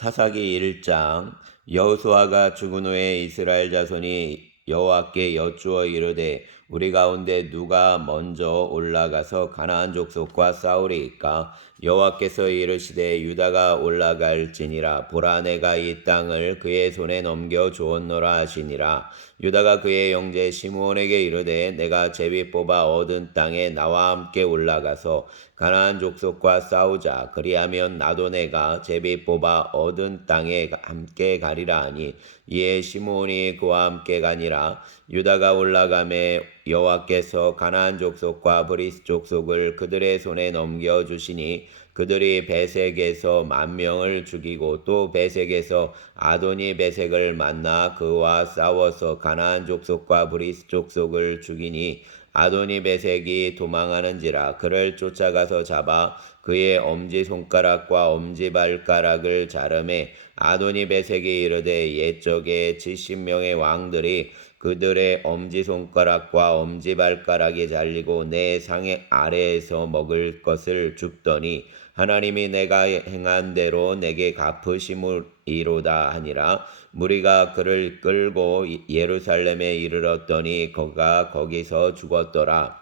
사사기 1장. 여호수아가 죽은 후에 이스라엘 자손이 여호와께 여쭈어 이르되 우리 가운데 누가 먼저 올라가서 가나안 족속과 싸우리이까? 여호와께서 이르시되 유다가 올라갈지니라. 보라, 내가 이 땅을 그의 손에 넘겨 주었노라 하시니라. 유다가 그의 형제 시므온에게 이르되 내가 제비 뽑아 얻은 땅에 나와 함께 올라가서 가나안 족속과 싸우자. 그리하면 나도 내가 제비 뽑아 얻은 땅에 함께 가리라 하니, 이에 시므온이 그와 함께 가니라. 유다가 올라가매 여호와께서 가나안 족속과 브리스 족속을 그들의 손에 넘겨 주시니, 그들이 베색에서 10,000명을 죽이고 또 베색에서 아도니 베색을 만나 그와 싸워서 가나안 족속과 브리스 족속을 죽이니, 아도니 베색이 도망하는지라. 그를 쫓아가서 잡아 그의 엄지손가락과 엄지발가락을 자르매, 아도니 베색이 이르되 옛적에 70명의 왕들이 그들의 엄지손가락과 엄지발가락이 잘리고 내 상의 아래에서 먹을 것을 줍더니 하나님이 내가 행한 대로 내게 갚으시리로다 하니라. 무리가 그를 끌고 예루살렘에 이르렀더니 그가 거기서 죽었더라.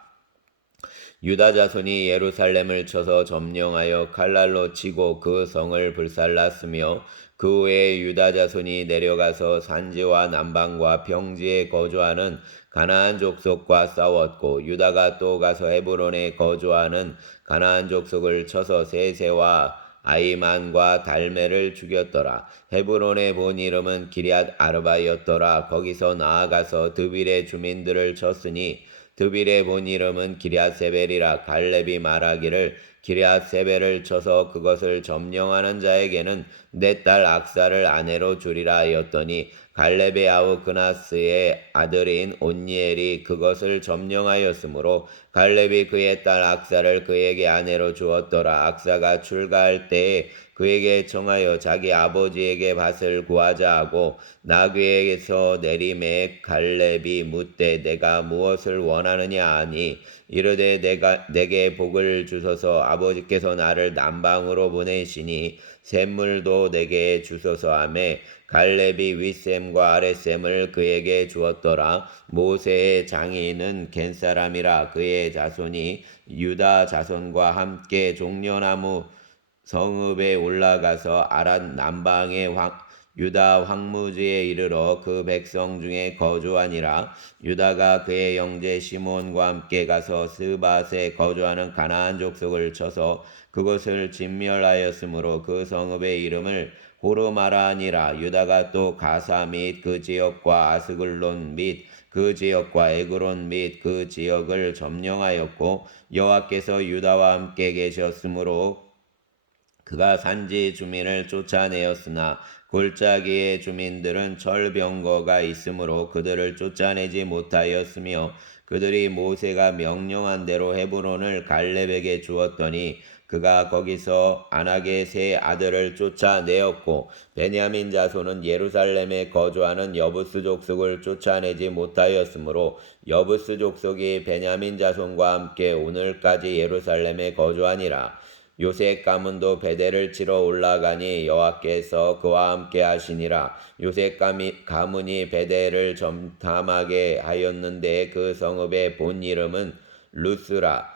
유다 자손이 예루살렘을 쳐서 점령하여 칼날로 치고 그 성을 불살랐으며, 그 후에 유다 자손이 내려가서 산지와 남방과 평지에 거주하는 가나안 족속과 싸웠고, 유다가 또 가서 헤브론에 거주하는 가나안 족속을 쳐서 세세와 아이만과 달메를 죽였더라. 헤브론의 본 이름은 기럇 아르바였더라. 거기서 나아가서 드빌의 주민들을 쳤으니, 드빌의 본 이름은 기럇세벨이라. 갈렙이 말하기를 기럇세벨을 쳐서 그것을 점령하는 자에게는 내 딸 악사를 아내로 주리라 하였더니, 갈렙의 아우 그나스의 아들인 온니엘이 그것을 점령하였으므로 갈렙이 그의 딸 악사를 그에게 아내로 주었더라. 악사가 출가할 때에 그에게 청하여 자기 아버지에게 밭을 구하자 하고 나귀에게서 내림에 갈렙이 묻되 내가 무엇을 원하느냐 하니, 이르되 내게 복을 주소서. 아버지께서 나를 남방으로 보내시니 샘물도 내게 주소서 하매, 갈렙이 윗샘과 아랫샘을 그에게 주었더라. 모세의 장인은 겐사람이라. 그의 자손이 유다 자손과 함께 종려나무 성읍에 올라가서 아랏 남방의 유다 황무지에 이르러 그 백성 중에 거주하니라. 유다가 그의 형제 시몬과 함께 가서 스밧에 거주하는 가나안 족속을 쳐서 그것을 진멸하였으므로 그 성읍의 이름을 호르마라 하니라. 유다가 또 가사 및 그 지역과 아스글론 및 그 지역과 에그론 및 그 지역을 점령하였고, 여호와께서 유다와 함께 계셨으므로 그가 산지 주민을 쫓아내었으나 골짜기의 주민들은 철병거가 있으므로 그들을 쫓아내지 못하였으며, 그들이 모세가 명령한 대로 헤브론을 갈렙에게 주었더니 그가 거기서 아낙의 세 아들을 쫓아내었고, 베냐민 자손은 예루살렘에 거주하는 여부스 족속을 쫓아내지 못하였으므로 여부스 족속이 베냐민 자손과 함께 오늘까지 예루살렘에 거주하니라. 요셉 가문도 베델을 치러 올라가니 여호와께서 그와 함께 하시니라. 요셉 가문이 베델을 점탐하게 하였는데 그 성읍의 본 이름은 루스라.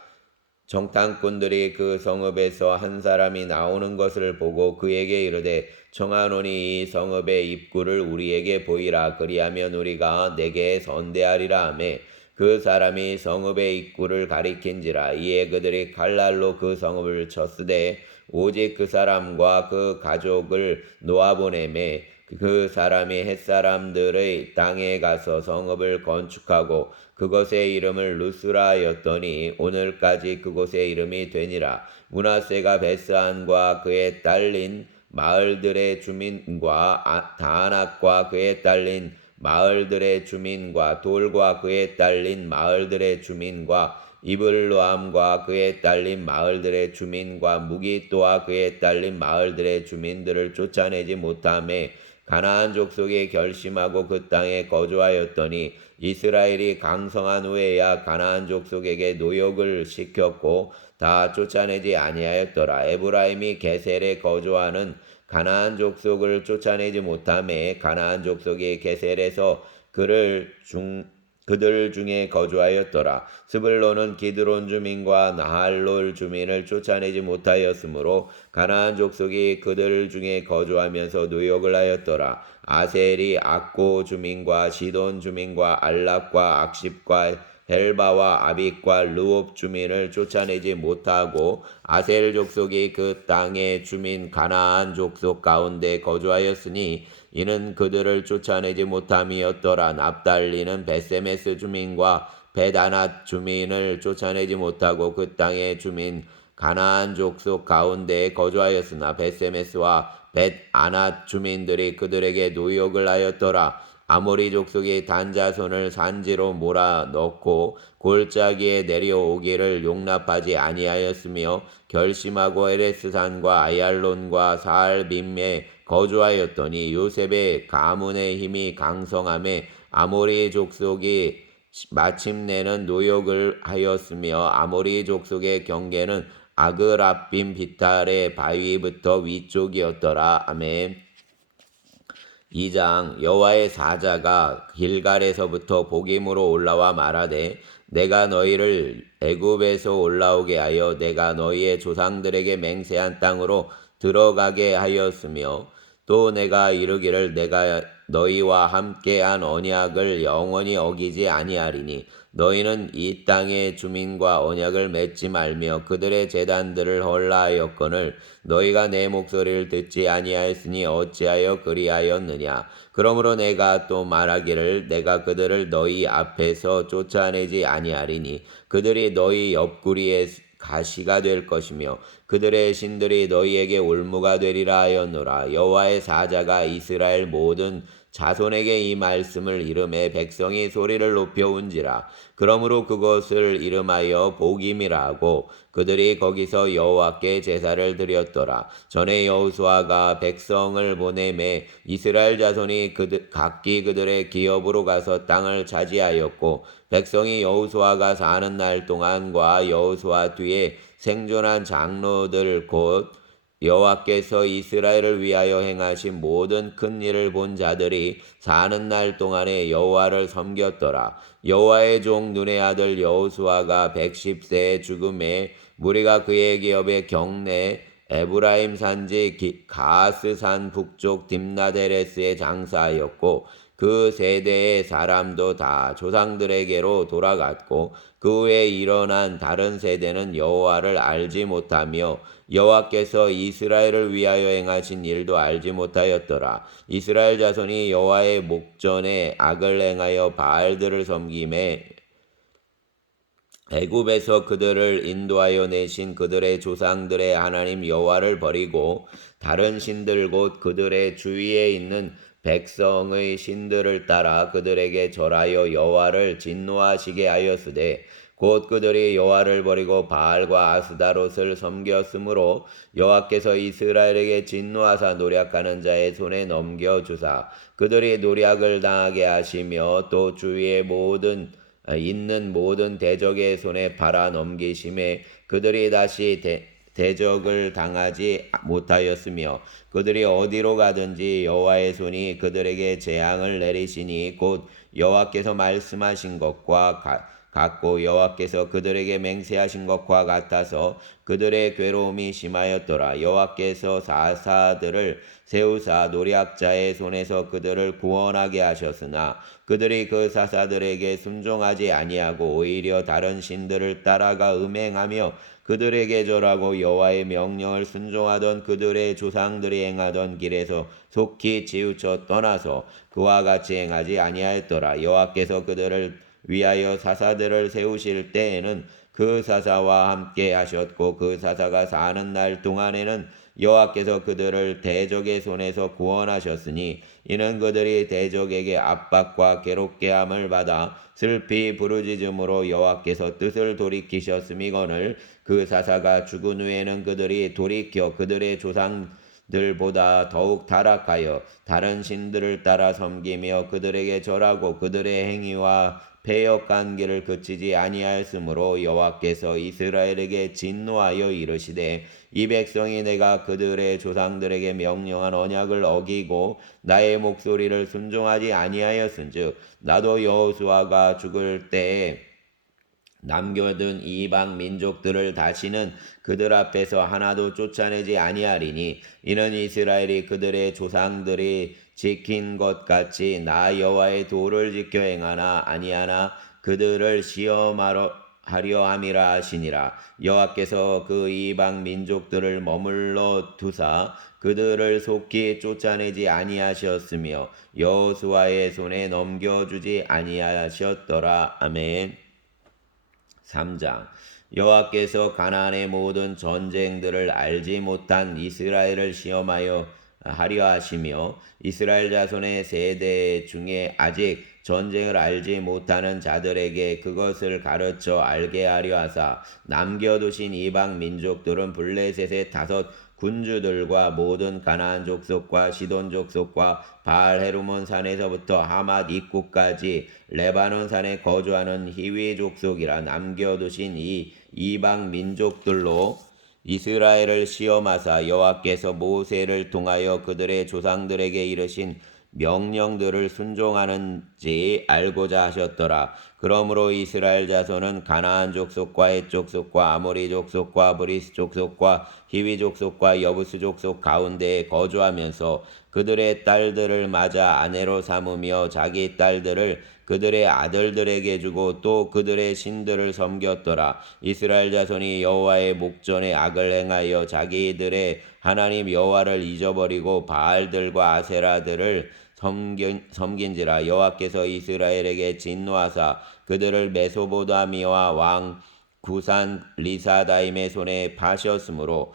정탐꾼들이 그 성읍에서 한 사람이 나오는 것을 보고 그에게 이르되 청하노니 이 성읍의 입구를 우리에게 보이라. 그리하면 우리가 내게 선대하리라 하매, 그 사람이 성읍의 입구를 가리킨지라. 이에 그들이 칼날로 그 성읍을 쳤으되 오직 그 사람과 그 가족을 놓아보내매, 그 사람이 햇사람들의 땅에 가서 성읍을 건축하고 그것의 이름을 루스라 하였더니 오늘까지 그곳의 이름이 되니라. 므낫세가 베스안과 그에 딸린 마을들의 주민과 다낙과 그에 딸린 마을들의 주민과 돌과 그에 딸린 마을들의 주민과 이블로암과 그에 딸린 마을들의 주민과 무기또와 그에 딸린 마을들의 주민들을 쫓아내지 못하매, 가나안 족속이 결심하고 그 땅에 거주하였더니 이스라엘이 강성한 후에야 가나안 족속에게 노역을 시켰고 다 쫓아내지 아니하였더라. 에브라임이 게셀에 거주하는 가나안 족속을 쫓아내지 못하매 가나안 족속이 게셀에서 그들 중에 거주하였더라. 스불론은 기드론 주민과 나할롤 주민을 쫓아내지 못하였으므로 가나안 족속이 그들 중에 거주하면서 노역을 하였더라. 아셀이 악고 주민과 시돈 주민과 알랍과 악십과 헬바와 아빅과 르옵 주민을 쫓아내지 못하고 아셀 족속이 그 땅의 주민 가나안 족속 가운데 거주하였으니 이는 그들을 쫓아내지 못함이었더라. 납달리는 베세메스 주민과 벳아낫 주민을 쫓아내지 못하고 그 땅의 주민 가나안 족속 가운데 거주하였으나 베세메스와 벳아낫 주민들이 그들에게 노역을 하였더라. 아모리 족속이 단자손을 산지로 몰아넣고 골짜기에 내려오기를 용납하지 아니하였으며 결심하고 에레스산과 아얄론과 사알빔에 거주하였더니 요셉의 가문의 힘이 강성함에 아모리 족속이 마침내는 노역을 하였으며 아모리 족속의 경계는 아그라빔 비탈의 바위부터 위쪽이었더라. 아멘. 2장. 여호와의 사자가 길갈에서부터 복임으로 올라와 말하되 내가 너희를 애굽에서 올라오게 하여 내가 너희의 조상들에게 맹세한 땅으로 들어가게 하였으며 또 내가 이르기를 내가 너희와 함께한 언약을 영원히 어기지 아니하리니 너희는 이 땅의 주민과 언약을 맺지 말며 그들의 제단들을 헐라하였거늘 너희가 내 목소리를 듣지 아니하였으니 어찌하여 그리하였느냐. 그러므로 내가 또 말하기를 내가 그들을 너희 앞에서 쫓아내지 아니하리니 그들이 너희 옆구리에 가시가 될 것이며 그들의 신들이 너희에게 올무가 되리라 하였노라. 여호와의 사자가 이스라엘 모든 자손에게 이 말씀을 이름해 백성이 소리를 높여 운지라. 그러므로 그것을 이름하여 복임이라 하고 그들이 거기서 여호와께 제사를 드렸더라. 전에 여호수아가 백성을 보내매 이스라엘 자손이 각기 그들의 기업으로 가서 땅을 차지하였고 백성이 여호수아가 사는 날 동안과 여호수아 뒤에 생존한 장로들 곧 여호와께서 이스라엘을 위하여 행하신 모든 큰 일을 본 자들이 사는 날 동안에 여호와를 섬겼더라. 여호와의 종 눈의 아들 여호수아가 110세에 죽음에 무리가 그의 기업의 경내 에브라임 산지 가스산 북쪽 딥나데레스에 장사하였고 그 세대의 사람도 다 조상들에게로 돌아갔고 그 후에 일어난 다른 세대는 여호와를 알지 못하며 여호와께서 이스라엘을 위하여 행하신 일도 알지 못하였더라. 이스라엘 자손이 여호와의 목전에 악을 행하여 바알들을 섬김에 애굽에서 그들을 인도하여 내신 그들의 조상들의 하나님 여호와를 버리고 다른 신들 곧 그들의 주위에 있는 백성의 신들을 따라 그들에게 절하여 여호와를 진노하시게 하였으되 곧 그들이 여호와를 버리고 바알과 아스다롯을 섬겼으므로 여호와께서 이스라엘에게 진노하사 노략하는 자의 손에 넘겨주사 그들이 노략을 당하게 하시며 또 주위에 있는 모든 대적의 손에 팔아 넘기심에 그들이 다시 대적을 당하지 못하였으며 그들이 어디로 가든지 여호와의 손이 그들에게 재앙을 내리시니 곧 여호와께서 말씀하신 것과 같고 여호와께서 그들에게 맹세하신 것과 같아서 그들의 괴로움이 심하였더라. 여호와께서 사사들을 세우사 노략자의 손에서 그들을 구원하게 하셨으나 그들이 그 사사들에게 순종하지 아니하고 오히려 다른 신들을 따라가 음행하며 그들에게 절하고 여호와의 명령을 순종하던 그들의 조상들이 행하던 길에서 속히 치우쳐 떠나서 그와 같이 행하지 아니하였더라. 여호와께서 그들을 위하여 사사들을 세우실 때에는 그 사사와 함께 하셨고 그 사사가 사는 날 동안에는 여호와께서 그들을 대적의 손에서 구원하셨으니 이는 그들이 대적에게 압박과 괴롭게 함을 받아 슬피 부르짖음으로 여호와께서 뜻을 돌이키셨음이거늘 그 사사가 죽은 후에는 그들이 돌이켜 그들의 조상들보다 더욱 타락하여 다른 신들을 따라 섬기며 그들에게 절하고 그들의 행위와 패역 관계를 그치지 아니하였으므로 여호와께서 이스라엘에게 진노하여 이르시되 이 백성이 내가 그들의 조상들에게 명령한 언약을 어기고 나의 목소리를 순종하지 아니하였은즉 나도 여호수아가 죽을 때에 남겨둔 이방 민족들을 다시는 그들 앞에서 하나도 쫓아내지 아니하리니 이는 이스라엘이 그들의 조상들이 지킨 것 같이 나 여호와의 도를 지켜 행하나 아니하나 그들을 시험하려 하려 함이라 하시니라. 여호와께서 그 이방 민족들을 머물러 두사 그들을 속히 쫓아내지 아니하셨으며 여호수아의 손에 넘겨주지 아니하셨더라. 아멘. 3장 여호와께서 가나안의 모든 전쟁들을 알지 못한 이스라엘을 시험하여 하려 하시며 이스라엘 자손의 세대 중에 아직 전쟁을 알지 못하는 자들에게 그것을 가르쳐 알게 하려 하사 남겨두신 이방 민족들은 블레셋의 5 군주들과 모든 가나안 족속과 시돈 족속과 바알 헤르몬 산에서부터 하맛 입구까지 레바논 산에 거주하는 히위 족속이라 남겨두신 이 이방 민족들로 이스라엘을 시험하사 여호와께서 모세를 통하여 그들의 조상들에게 이르신 명령들을 순종하는지 알고자 하셨더라. 그러므로 이스라엘 자손은 가나안 족속과 헷 족속과 아모리 족속과 브리스 족속과 히위 족속과 여부스 족속 가운데에 거주하면서 그들의 딸들을 맞아 아내로 삼으며 자기 딸들을 그들의 아들들에게 주고 또 그들의 신들을 섬겼더라. 이스라엘 자손이 여호와의 목전에 악을 행하여 자기들의 하나님 여호와를 잊어버리고 바알들과 아세라들을 섬긴지라. 여호와께서 이스라엘에게 진노하사 그들을 메소보다미아 왕 구산 리사다임의 손에 파셨으므로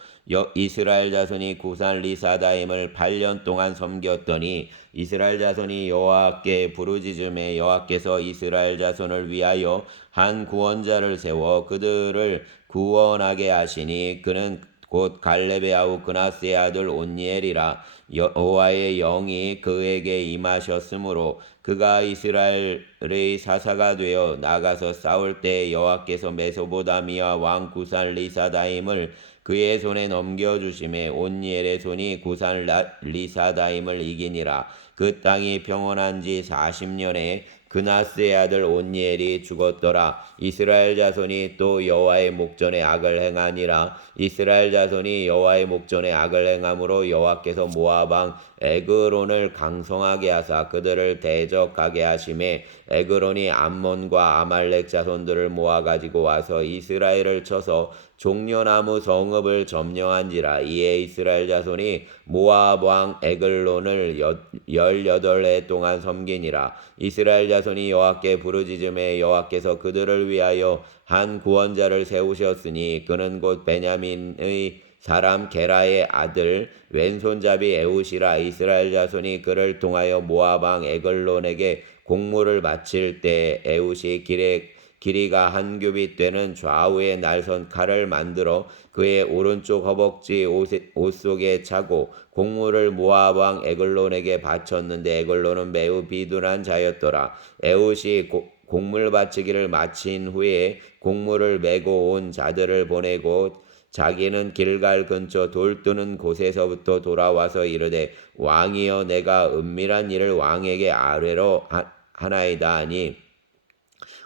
이스라엘 자손이 구산 리사다임을 8년 동안 섬겼더니 이스라엘 자손이 여호와께 부르짖음에 여호와께서 이스라엘 자손을 위하여 한 구원자를 세워 그들을 구원하게 하시니 그는 곧 갈렙의 아우 그나스의 아들 온니엘이라. 여호와의 영이 그에게 임하셨으므로 그가 이스라엘의 사사가 되어 나가서 싸울 때 여호와께서 메소보다미아 왕 구산 리사다임을 그의 손에 넘겨주심에 온니엘의 손이 구산 리사다임을 이기니라. 그 땅이 평온한 지 40년에 그나스의 아들 온니엘이 죽었더라. 이스라엘 자손이 또 여호와의 목전에 악을 행하니라. 이스라엘 자손이 여호와의 목전에 악을 행함으로 여호와께서 모압 왕 에그론을 강성하게 하사 그들을 대적하게 하심에 에그론이 암몬과 아말렉 자손들을 모아 가지고 와서 이스라엘을 쳐서 종려나무 성읍을 점령한지라. 이에 이스라엘 자손이 모압 왕 에글론을 18해 동안 섬기니라. 이스라엘 자손이 여호와께 부르짖음에 여호와께서 그들을 위하여 한 구원자를 세우셨으니 그는 곧 베냐민의 사람 게라의 아들 왼손잡이 에웃이라. 이스라엘 자손이 그를 통하여 모압 왕 에글론에게 공물을 바칠 때 에웃이 길이가 한 규빗 되는 좌우의 날선 칼을 만들어 그의 오른쪽 허벅지 옷 속에 차고 공물을 모압 왕 에글론에게 바쳤는데 에글론은 매우 비둔한 자였더라. 에웃이 공물 바치기를 마친 후에 공물을 메고 온 자들을 보내고 자기는 길갈 근처 돌 뜨는 곳에서부터 돌아와서 이르되 왕이여 내가 은밀한 일을 왕에게 아뢰러 하나이다 하니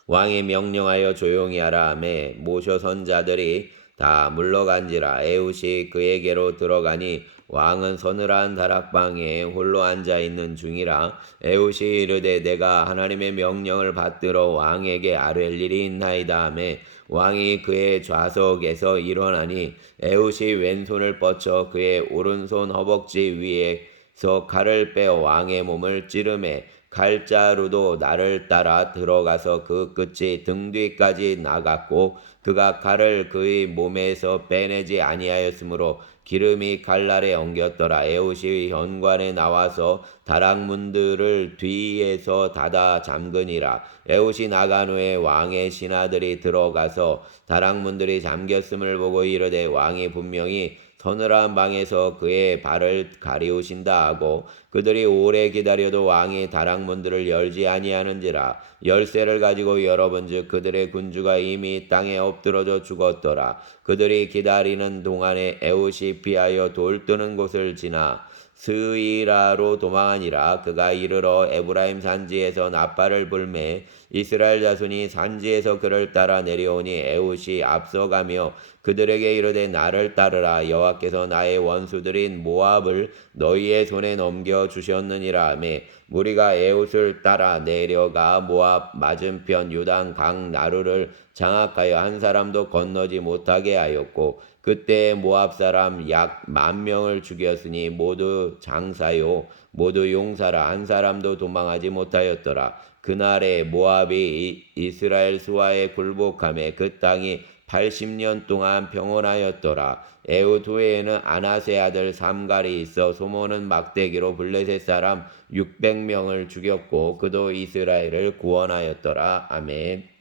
왕이 명령하여 조용히 하라 하매 모셔선 자들이 다 물러간지라. 에웃이 그에게로 들어가니 왕은 서늘한 다락방에 홀로 앉아있는 중이라. 에웃이 이르되 내가 하나님의 명령을 받들어 왕에게 아뢰 일이 있나이다 하매 왕이 그의 좌석에서 일어나니 에웃이 왼손을 뻗쳐 그의 오른손 허벅지 위에서 칼을 빼어 왕의 몸을 찌르매 칼자루도 나를 따라 들어가서 그 끝이 등 뒤까지 나갔고 그가 칼을 그의 몸에서 빼내지 아니하였으므로 기름이 칼날에 엉겼더라. 에웃이 현관에 나와서 다락문들을 뒤에서 닫아 잠그니라. 에웃이 나간 후에 왕의 신하들이 들어가서 다락문들이 잠겼음을 보고 이르되 왕이 분명히 서늘한 방에서 그의 발을 가리우신다 하고 그들이 오래 기다려도 왕이 다락문들을 열지 아니하는지라 열쇠를 가지고 열어본즉 그들의 군주가 이미 땅에 엎드러져 죽었더라. 그들이 기다리는 동안에 에웃이 피하여 돌 뜨는 곳을 지나 스이라로 도망하니라. 그가 이르러 에브라임 산지에서 나팔을 불매 이스라엘 자손이 산지에서 그를 따라 내려오니 에웃이 앞서가며 그들에게 이르되 나를 따르라. 여호와께서 나의 원수들인 모압을 너희의 손에 넘겨 주셨느니라 하매 무리가 에웃을 따라 내려가 모압 맞은편 요단 강 나루를 장악하여 한 사람도 건너지 못하게 하였고 그때 모압 사람 약 10,000명을 죽였으니 모두 장사요 모두 용사라. 한 사람도 도망하지 못하였더라. 그날에 모압이 이스라엘 수하에 굴복하며 그 땅이 80년 동안 평온하였더라. 에훗 후에는 아나세 아들 삼갈이 있어 소모는 막대기로 블레셋 사람 600명을 죽였고 그도 이스라엘을 구원하였더라. 아멘.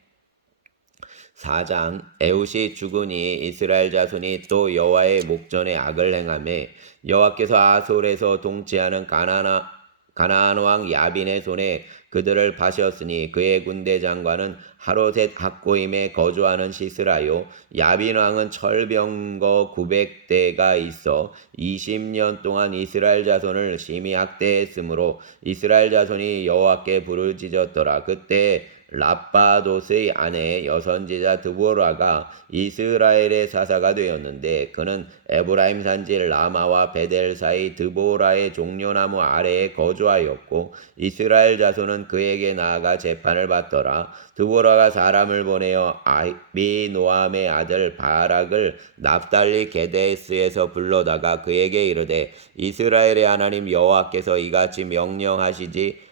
4장. 에훗이 죽으니 이스라엘 자손이 또 여호와의 목전에 악을 행하매 여호와께서 아솔에서 통치하는 가나안 왕 야빈의 손에 그들을 파셨으니 그의 군대 장관은 하로셋 학고임에 거주하는 시스라요. 야빈 왕은 철병거 900대가 있어 20년 동안 이스라엘 자손을 심히 학대했으므로 이스라엘 자손이 여호와께 부르짖었더라. 그때 라빠돗의 아내 여선지자 드보라가 이스라엘의 사사가 되었는데 그는 에브라임 산지 라마와 베델 사이 드보라의 종려나무 아래에 거주하였고 이스라엘 자손은 그에게 나아가 재판을 받더라. 드보라가 사람을 보내어 아비노함의 아들 바락을 납달리 게데스에서 불러다가 그에게 이르되 이스라엘의 하나님 여호와께서 이같이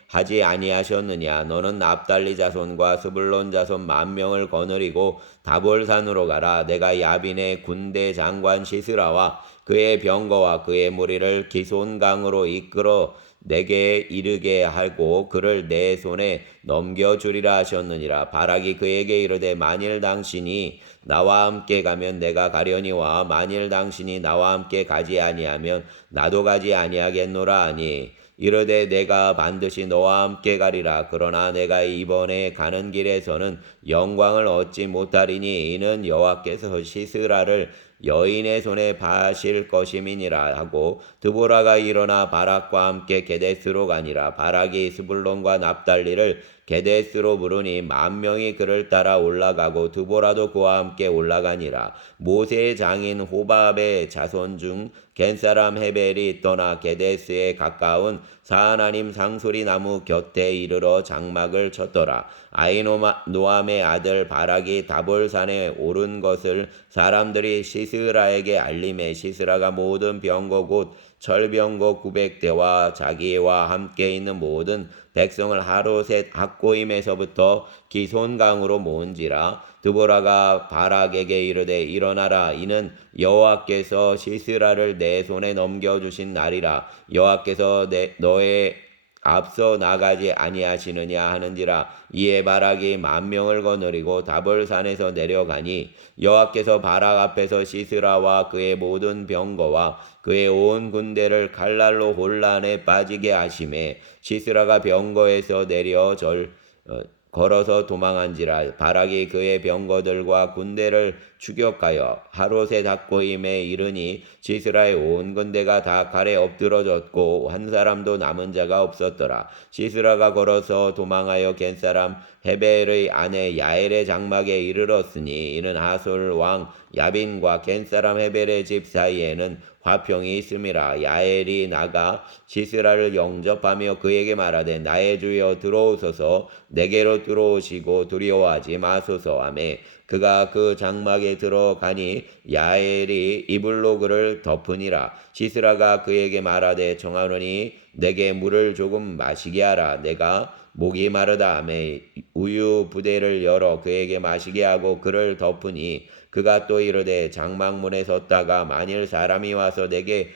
하지 아니하셨느냐. 너는 납달리 자손과 스불론 자손 10,000명을 거느리고 다볼산으로 가라. 내가 야빈의 군대 장관 시스라와 그의 병거와 그의 무리를 기손강으로 이끌어 내게 이르게 하고 그를 내 손에 넘겨주리라 하셨느니라. 바락이 그에게 이르되 만일 당신이 나와 함께 가면 내가 가려니와 만일 당신이 나와 함께 가지 아니하면 나도 가지 아니하겠노라 하니 이르되 내가 반드시 너와 함께 가리라. 그러나 내가 이번에 가는 길에서는 영광을 얻지 못하리니 이는 여호와께서 시스라를 여인의 손에 파실 것임이니라 하고 드보라가 일어나 바락과 함께 게데스로 가니라. 바락이 스불론과 납달리를 게데스로 부르니 10,000명이 그를 따라 올라가고 드보라도 그와 함께 올라가니라. 모세의 장인 호밥의 자손 중 겐사람 헤벨이 떠나 게데스에 가까운 사하나님 상소리 나무 곁에 이르러 장막을 쳤더라. 아히노암의 아들 바락이 다볼산에 오른 것을 사람들이 시스라에게 알림해 시스라가 모든 병거 곧 철병거 900대와 자기와 함께 있는 모든 백성을 하로셋 학고임에서부터 기손강으로 모은지라. 드보라가 바락에게 이르되 일어나라. 이는 여호와께서 시스라를 내 손에 넘겨주신 날이라. 여호와께서 너의 앞서 나가지 아니하시느냐 하는지라. 이에 바락이 10,000명을 거느리고 다볼산에서 내려가니 여호와께서 바락 앞에서 시스라와 그의 모든 병거와 그의 온 군대를 칼날로 혼란에 빠지게 하심에 시스라가 병거에서 내려 걸어서 도망한지라. 바락이 그의 병거들과 군대를 추격하여 하롯의 닥고임에 이르니 시스라의 온 군대가 다 칼에 엎드러졌고 한 사람도 남은 자가 없었더라. 시스라가 걸어서 도망하여 겐사람 헤벨의 아내 야엘의 장막에 이르렀으니 이는 하솔 왕 야빈과 겐사람 헤벨의 집 사이에는 화평이 있음이라. 야엘이 나가 시스라를 영접하며 그에게 말하되 나의 주여 들어오소서. 내게로 들어오시고 두려워하지 마소서 하매 그가 그 장막에 들어가니 야엘이 이불로 그를 덮으니라. 시스라가 그에게 말하되 청하노니 내게 물을 조금 마시게 하라. 내가 목이 마르다 하매 우유 부대를 열어 그에게 마시게 하고 그를 덮으니 그가 또 이르되 장막문에 섰다가 만일 사람이 와서 내게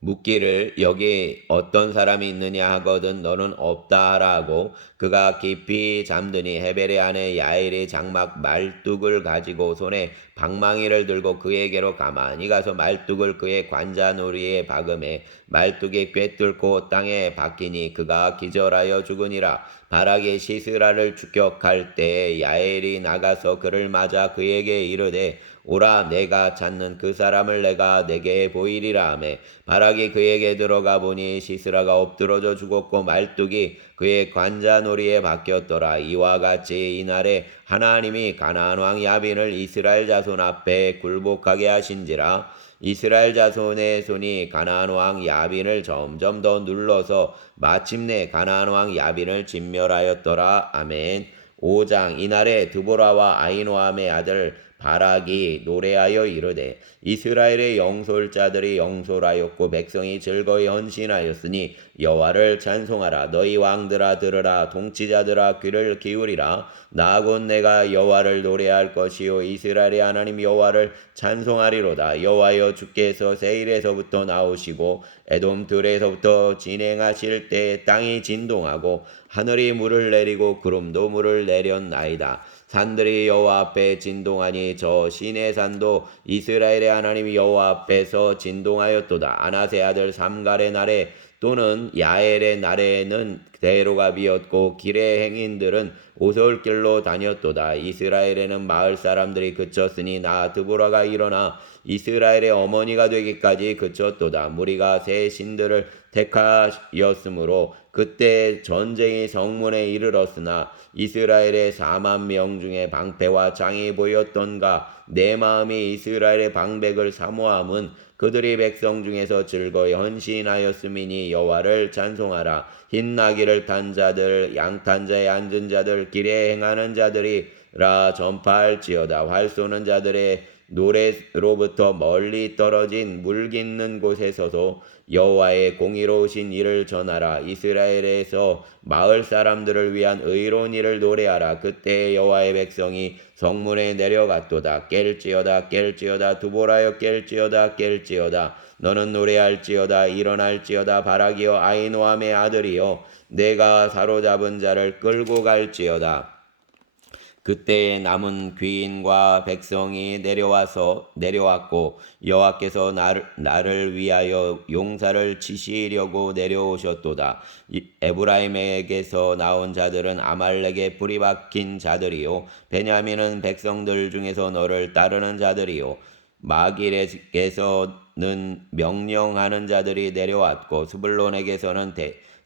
묻기를 여기 어떤 사람이 있느냐 하거든 너는 없다 하라 하고 그가 깊이 잠드니 헤벨의 아내 야엘이 장막 말뚝을 가지고 손에 방망이를 들고 그에게로 가만히 가서 말뚝을 그의 관자놀이에 박음에 말뚝이 꿰뚫고 땅에 박히니 그가 기절하여 죽으니라. 바락이 시스라를 추격할 때 야엘이 나가서 그를 맞아 그에게 이르되 오라 내가 찾는 그 사람을 내가 내게 보이리라 하매 바락이 그에게 들어가 보니 시스라가 엎드러져 죽었고 말뚝이 그의 관자놀이에 박혔더라. 이와 같이 이날에 하나님이 가나안 왕 야빈을 이스라엘 자손 앞에 굴복하게 하신지라. 이스라엘 자손의 손이 가나안 왕 야빈을 점점 더 눌러서 마침내 가나안 왕 야빈을 진멸하였더라. 아멘. 5장. 이날에 드보라와 아히노함의 아들 바락이 노래하여 이르되 이스라엘의 영솔자들이 영솔하였고 백성이 즐거이 헌신하였으니 여호와를 찬송하라. 너희 왕들아 들으라. 통치자들아 귀를 기울이라. 나 곧 내가 여호와를 노래할 것이요 이스라엘의 하나님 여호와를 찬송하리로다. 여호와여 주께서 세일에서부터 나오시고 에돔 들에서부터 진행하실 때 땅이 진동하고 하늘이 물을 내리고 구름도 물을 내렸나이다. 산들이 여호와 앞에 진동하니 저 시내 산도 이스라엘의 하나님 여호와 앞에서 진동하였도다. 아나세 아들 삼갈의 날에 또는 야엘의 날에는 대로가 비었고 길의 행인들은 오솔길로 다녔도다. 이스라엘에는 마을 사람들이 그쳤으니 나 드보라가 일어나 이스라엘의 어머니가 되기까지 그쳤도다. 무리가 새 신들을 택하였으므로 그때 전쟁이 성문에 이르렀으나 이스라엘의 4만 명 중에 방패와 창이 보였던가. 내 마음이 이스라엘의 방백을 사모함은 그들이 백성 중에서 즐거이 헌신하였음이니 여호와를 찬송하라. 흰 나귀를 탄 자들 양탄 자에 앉은 자들 길에 행하는 자들이라 전파할지어다. 활 쏘는 자들의 노래로부터 멀리 떨어진 물 깃는 곳에 서서 여호와의 공의로우신 일을 전하라. 이스라엘에서 마을 사람들을 위한 의로운 일을 노래하라. 그때 여호와의 백성이 성문에 내려갔도다. 깰지어다 깰지어다 두보라여 깰지어다 깰지어다. 너는 노래할지어다 일어날지어다. 바락이여 아히노함의 아들이여 내가 사로잡은 자를 끌고 갈지어다. 그때에 남은 귀인과 백성이 내려왔고 여호와께서 나를 위하여 용사를 치시려고 내려오셨도다. 에브라임에게서 나온 자들은 아말렉에 뿌리 박힌 자들이요 베냐민은 백성들 중에서 너를 따르는 자들이요 마길에게서는 명령하는 자들이 내려왔고 스불론에게서는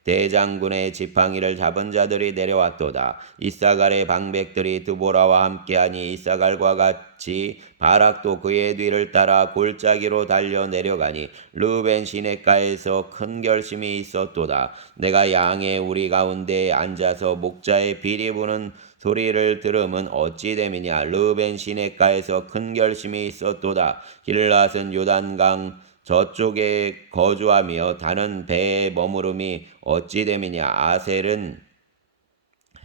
대장군의 지팡이를 잡은 자들이 내려왔도다. 이사갈의 방백들이 드보라와 함께하니 이사갈과 같이 바락도 그의 뒤를 따라 골짜기로 달려 내려가니 르벤 시냇가에서 큰 결심이 있었도다. 내가 양의 우리 가운데 앉아서 목자의 비리 부는 소리를 들음은 어찌 됨이냐. 르벤 시냇가에서 큰 결심이 있었도다. 길랏은 요단강 저쪽에 거주하며 다는 배에 머무름이 어찌 됨이냐. 아셀은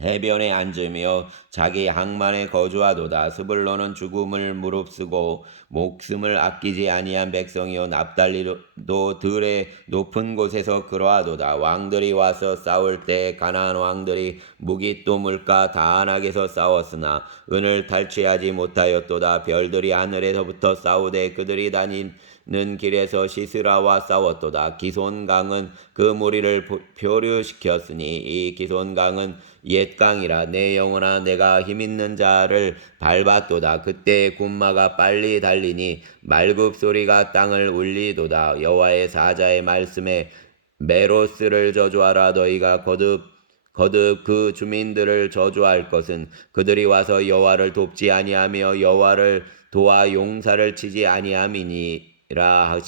해변에 앉으며 자기 항만에 거주하도다. 스불론은 죽음을 무릅쓰고 목숨을 아끼지 아니한 백성이요 납달리도 들의 높은 곳에서 그러하도다. 왕들이 와서 싸울 때 가나안 왕들이 무기 또 물가 다한악에서 싸웠으나 은을 탈취하지 못하였도다. 별들이 하늘에서부터 싸우되 그들이 다니는 길에서 시스라와 싸웠도다. 기손강은 그 무리를 표류시켰으니 이 기손강은 옛 강이라. 내 영혼아 내가 힘있는 자를 밟았도다. 그때 군마가 빨리 달리니 말굽 소리가 땅을 울리도다. 여호와의 사자의 말씀에 메로스를 저주하라. 너희가 거듭 그 주민들을 저주할 것은 그들이 와서 여호와를 돕지 아니하며 여호와를 도와 용사를 치지 아니함이니라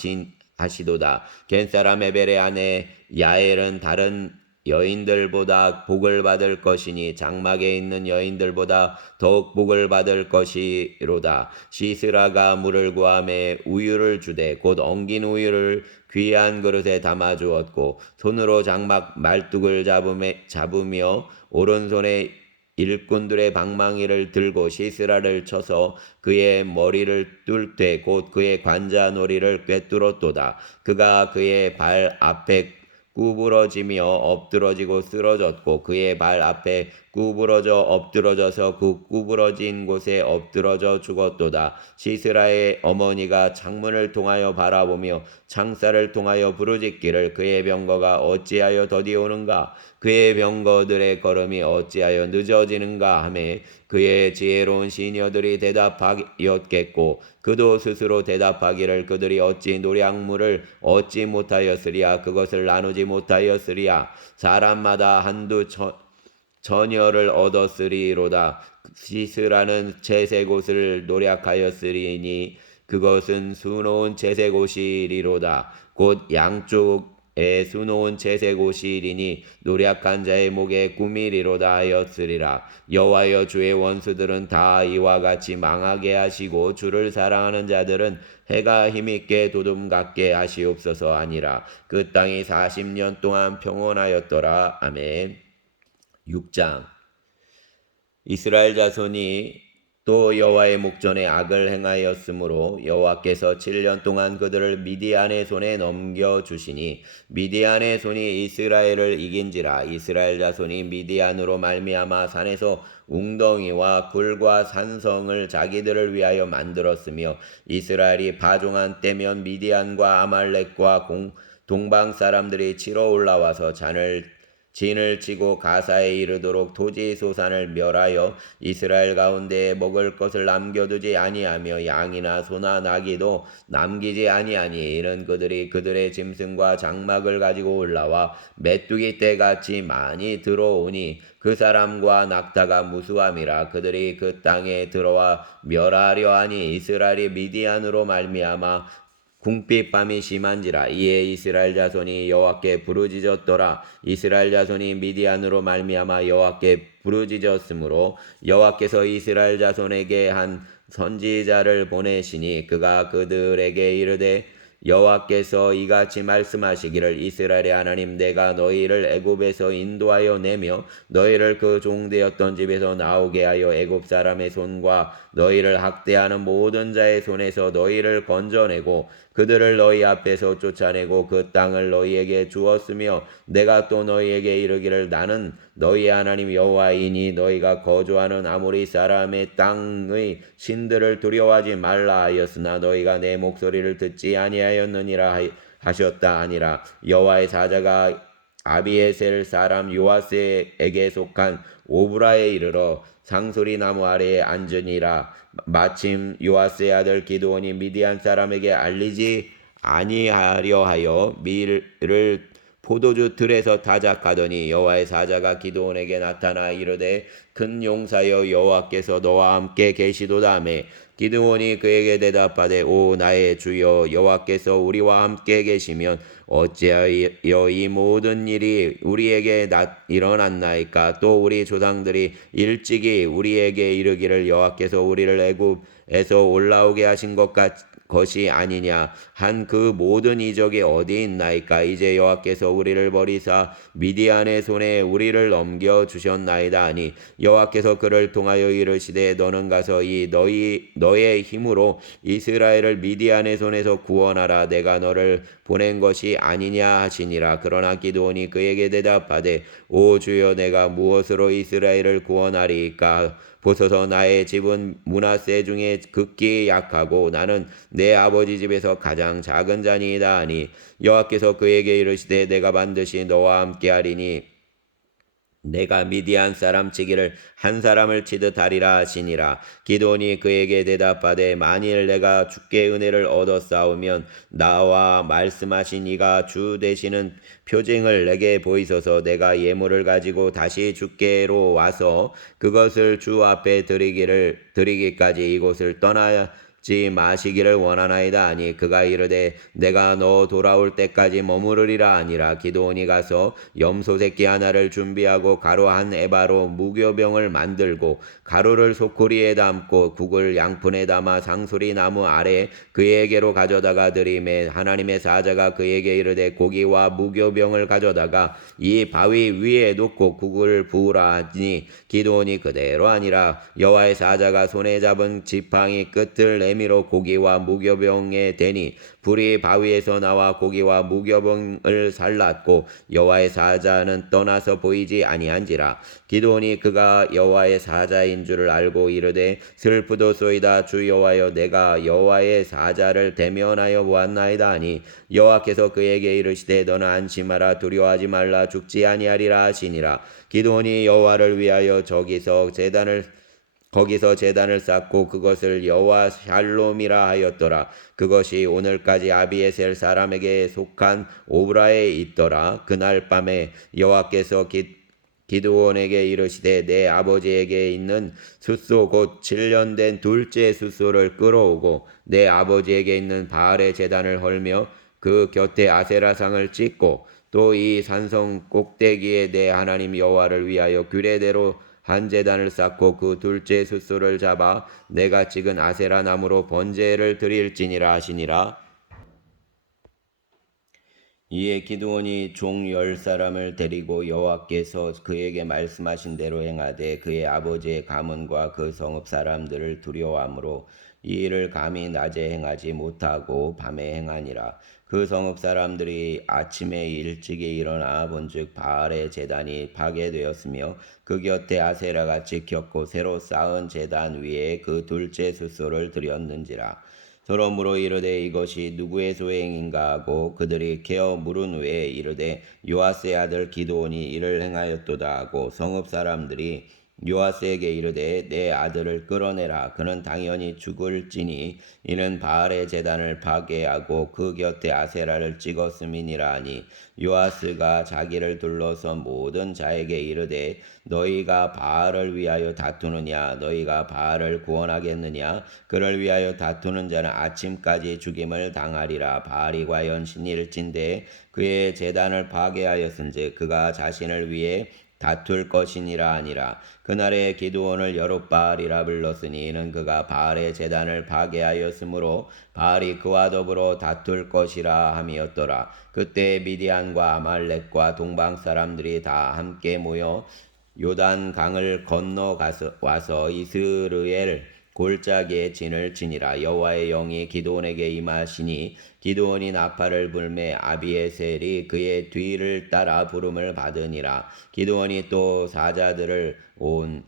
하시도다. 겐사람 에벨의 아내 야엘은 다른 여인들보다 복을 받을 것이니 장막에 있는 여인들보다 더욱 복을 받을 것이로다. 시스라가 물을 구하매 우유를 주되 곧 엉긴 우유를 귀한 그릇에 담아 주었고 손으로 장막 말뚝을 잡으며 오른손에 일꾼들의 방망이를 들고 시스라를 쳐서 그의 머리를 뚫되 곧 그의 관자놀이를 꿰뚫었도다. 그가 그의 발 앞에 구부러지며 엎드러지고 쓰러졌고 그의 발 앞에 구부러져 엎드러져서 그 구부러진 곳에 엎드러져 죽었도다. 시스라의 어머니가 창문을 통하여 바라보며 창살을 통하여 부르짖기를 그의 병거가 어찌하여 더디오는가 그의 병거들의 걸음이 어찌하여 늦어지는가 하매 그의 지혜로운 시녀들이 대답하였겠고 그도 스스로 대답하기를 그들이 어찌 노량물을 얻지 못하였으리야 그것을 나누지 못하였으리야 사람마다 한두 처녀를 얻었으리로다. 시스라는 채색옷을 노략하였으리니 그것은 수놓은 채색옷이리로다. 곧 양쪽에 수놓은 채색옷이리니 노략한 자의 목에 꾸미리로다 하였으리라. 여호와여 주의 원수들은 다 이와 같이 망하게 하시고 주를 사랑하는 자들은 해가 힘있게 도둠같게 하시옵소서 아니라. 그 땅이 40년 동안 평온하였더라. 아멘. 6장 이스라엘 자손이 또 여호와의 목전에 악을 행하였으므로 여호와께서 7년 동안 그들을 미디안의 손에 넘겨주시니 미디안의 손이 이스라엘을 이긴지라. 이스라엘 자손이 미디안으로 말미암아 산에서 웅덩이와 굴과 산성을 자기들을 위하여 만들었으며 이스라엘이 파종한 때면 미디안과 아말렉과 동방 사람들이 치러 올라와서 진을 치고 가사에 이르도록 토지 소산을 멸하여 이스라엘 가운데에 먹을 것을 남겨두지 아니하며 양이나 소나 나귀도 남기지 아니하니 이는 그들이 그들의 짐승과 장막을 가지고 올라와 메뚜기 떼같이 많이 들어오니 그 사람과 낙타가 무수함이라. 그들이 그 땅에 들어와 멸하려 하니 이스라엘이 미디안으로 말미암아 궁핍밤이 심한지라. 이에 이스라엘 자손이 여호와께 부르짖었더라. 이스라엘 자손이 미디안으로 말미암아 여호와께 부르짖었으므로 여호와께서 이스라엘 자손에게 한 선지자를 보내시니 그가 그들에게 이르되 여호와께서 이같이 말씀하시기를 이스라엘의 하나님 내가 너희를 애굽에서 인도하여 내며 너희를 그 종되었던 집에서 나오게 하여 애굽 사람의 손과 너희를 학대하는 모든 자의 손에서 너희를 건져내고 그들을 너희 앞에서 쫓아내고 그 땅을 너희에게 주었으며 내가 또 너희에게 이르기를 나는 너희 하나님 여호와이니 너희가 거주하는 아모리 사람의 땅의 신들을 두려워하지 말라 하였으나 너희가 내 목소리를 듣지 아니하였느니라 하셨다 하니라. 여호와의 사자가 아비에셀 사람 요아스에게 속한 오브라에 이르러 상소리 나무 아래에 앉으니라. 마침 요아스의 아들 기드온이 미디안 사람에게 알리지 아니하려 하여 밀을 포도주 들에서 타작하더니 여호와의 사자가 기드온에게 나타나 이르되 큰 용사여 여호와께서 너와 함께 계시도다 하매 기드온이 그에게 대답하되 오 나의 주여 여호와께서 우리와 함께 계시면 어찌하여 이 모든 일이 우리에게 일어났나이까. 또 우리 조상들이 일찍이 우리에게 이르기를 여호와께서 우리를 애굽에서 올라오게 하신 것이 아니냐 한 그 모든 이적이 어디 있나이까. 이제 여호와께서 우리를 버리사 미디안의 손에 우리를 넘겨 주셨나이다 하니 여호와께서 그를 통하여 이르시되 너는 가서 너의 힘으로 이스라엘을 미디안의 손에서 구원하라. 내가 너를 보낸 것이 아니냐 하시니라. 그러나 기드온이 그에게 대답하되 오 주여 내가 무엇으로 이스라엘을 구원하리이까. 보소서 나의 집은 므낫세 중에 극히 약하고 나는 내 아버지 집에서 가장 작은 자니이다 하니 여호와께서 그에게 이르시되 내가 반드시 너와 함께하리니 내가 미디안 사람 치기를 한 사람을 치듯 하리라 하시니라. 기드온이 그에게 대답하되 만일 내가 주께 은혜를 얻었사오면 나와 말씀하신 이가 주 되시는 표징을 내게 보이소서. 내가 예물을 가지고 다시 주께로 와서 그것을 주 앞에 드리기까지 이곳을 떠나지 마시기를 원하나이다 하니 그가 이르되 내가 너 돌아올 때까지 머무르리라 하니라. 기드온이 가서 염소 새끼 하나를 준비하고 가루 한 에바로 무교병을 만들고 가루를 소쿠리에 담고 국을 양푼에 담아 상수리 나무 아래 그에게로 가져다가 드리매 하나님의 사자가 그에게 이르되 고기와 무교병을 가져다가 이 바위 위에 놓고 국을 부으라 하니 기드온이 그대로 하니라. 여호와의 사자가 손에 잡은 지팡이 끝을 에미로 고기와 무교병에 대니 불이 바위에서 나와 고기와 무교병을 살랐고 여호와의 사자는 떠나서 보이지 아니한지라. 기드온이 그가 여호와의 사자인 줄을 알고 이르되 슬프도소이다. 주 여호와여, 내가 여호와의 사자를 대면하여 보았나이다 하니 여호와께서 그에게 이르시되 너는 안심하라. 두려워하지 말라. 죽지 아니하리라 하시니라. 기드온이 여호와를 위하여 거기서 제단을 쌓고 그것을 여호와 샬롬이라 하였더라. 그것이 오늘까지 아비에셀 사람에게 속한 오브라에 있더라. 그날 밤에 여호와께서 기드온에게 이르시되 내 아버지에게 있는 숫소 곧 7년 된 둘째 숫소를 끌어오고 내 아버지에게 있는 바알의 제단을 헐며 그 곁에 아세라상을 찍고 또 이 산성 꼭대기에 내 하나님 여호와를 위하여 규례대로 한 제단을 쌓고 그 둘째 숫소를 잡아 내가 찍은 아세라 나무로 번제를 드릴지니라 하시니라. 이에 기드온이 종 10사람을 데리고 여호와께서 그에게 말씀하신 대로 행하되 그의 아버지의 가문과 그 성읍 사람들을 두려워하므로 이 일을 감히 낮에 행하지 못하고 밤에 행하니라. 그 성읍 사람들이 아침에 일찍이 일어나 본즉 바알의 제단이 파괴되었으며 그 곁에 아세라가 찍혔고 새로 쌓은 제단 위에 그 둘째 숫소를 드렸는지라. 서로 물어 이르되 이것이 누구의 소행인가 하고 그들이 케어 물은 후에 이르되 요아스의 아들 기드온이 이를 행하였도다 하고 성읍 사람들이 요아스에게 이르되 내 아들을 끌어내라. 그는 당연히 죽을지니 이는 바알의 제단을 파괴하고 그 곁에 아세라를 찍었음이니라 하니 요아스가 자기를 둘러서 모든 자에게 이르되 너희가 바알을 위하여 다투느냐? 너희가 바알을 구원하겠느냐? 그를 위하여 다투는 자는 아침까지 죽임을 당하리라. 바알이 과연 신일진데 그의 제단을 파괴하였은즉 그가 자신을 위해 다툴 것이니라 아니라. 그날에 기드온을 여룻바알이라 불렀으니 이는 그가 바알의 제단을 파괴하였으므로 바알이 그와 더불어 다툴 것이라 함이었더라. 그때 미디안과 아말렉과 동방 사람들이 다 함께 모여 요단 강을 건너 와서 이스르엘 골짜기에 진을 치니라. 여호와의 영이 기드온에게 임하시니 기드온이 나팔을 불매 아비에셀이 그의 뒤를 따라 부름을 받으니라. 기드온이 또 사자들을 온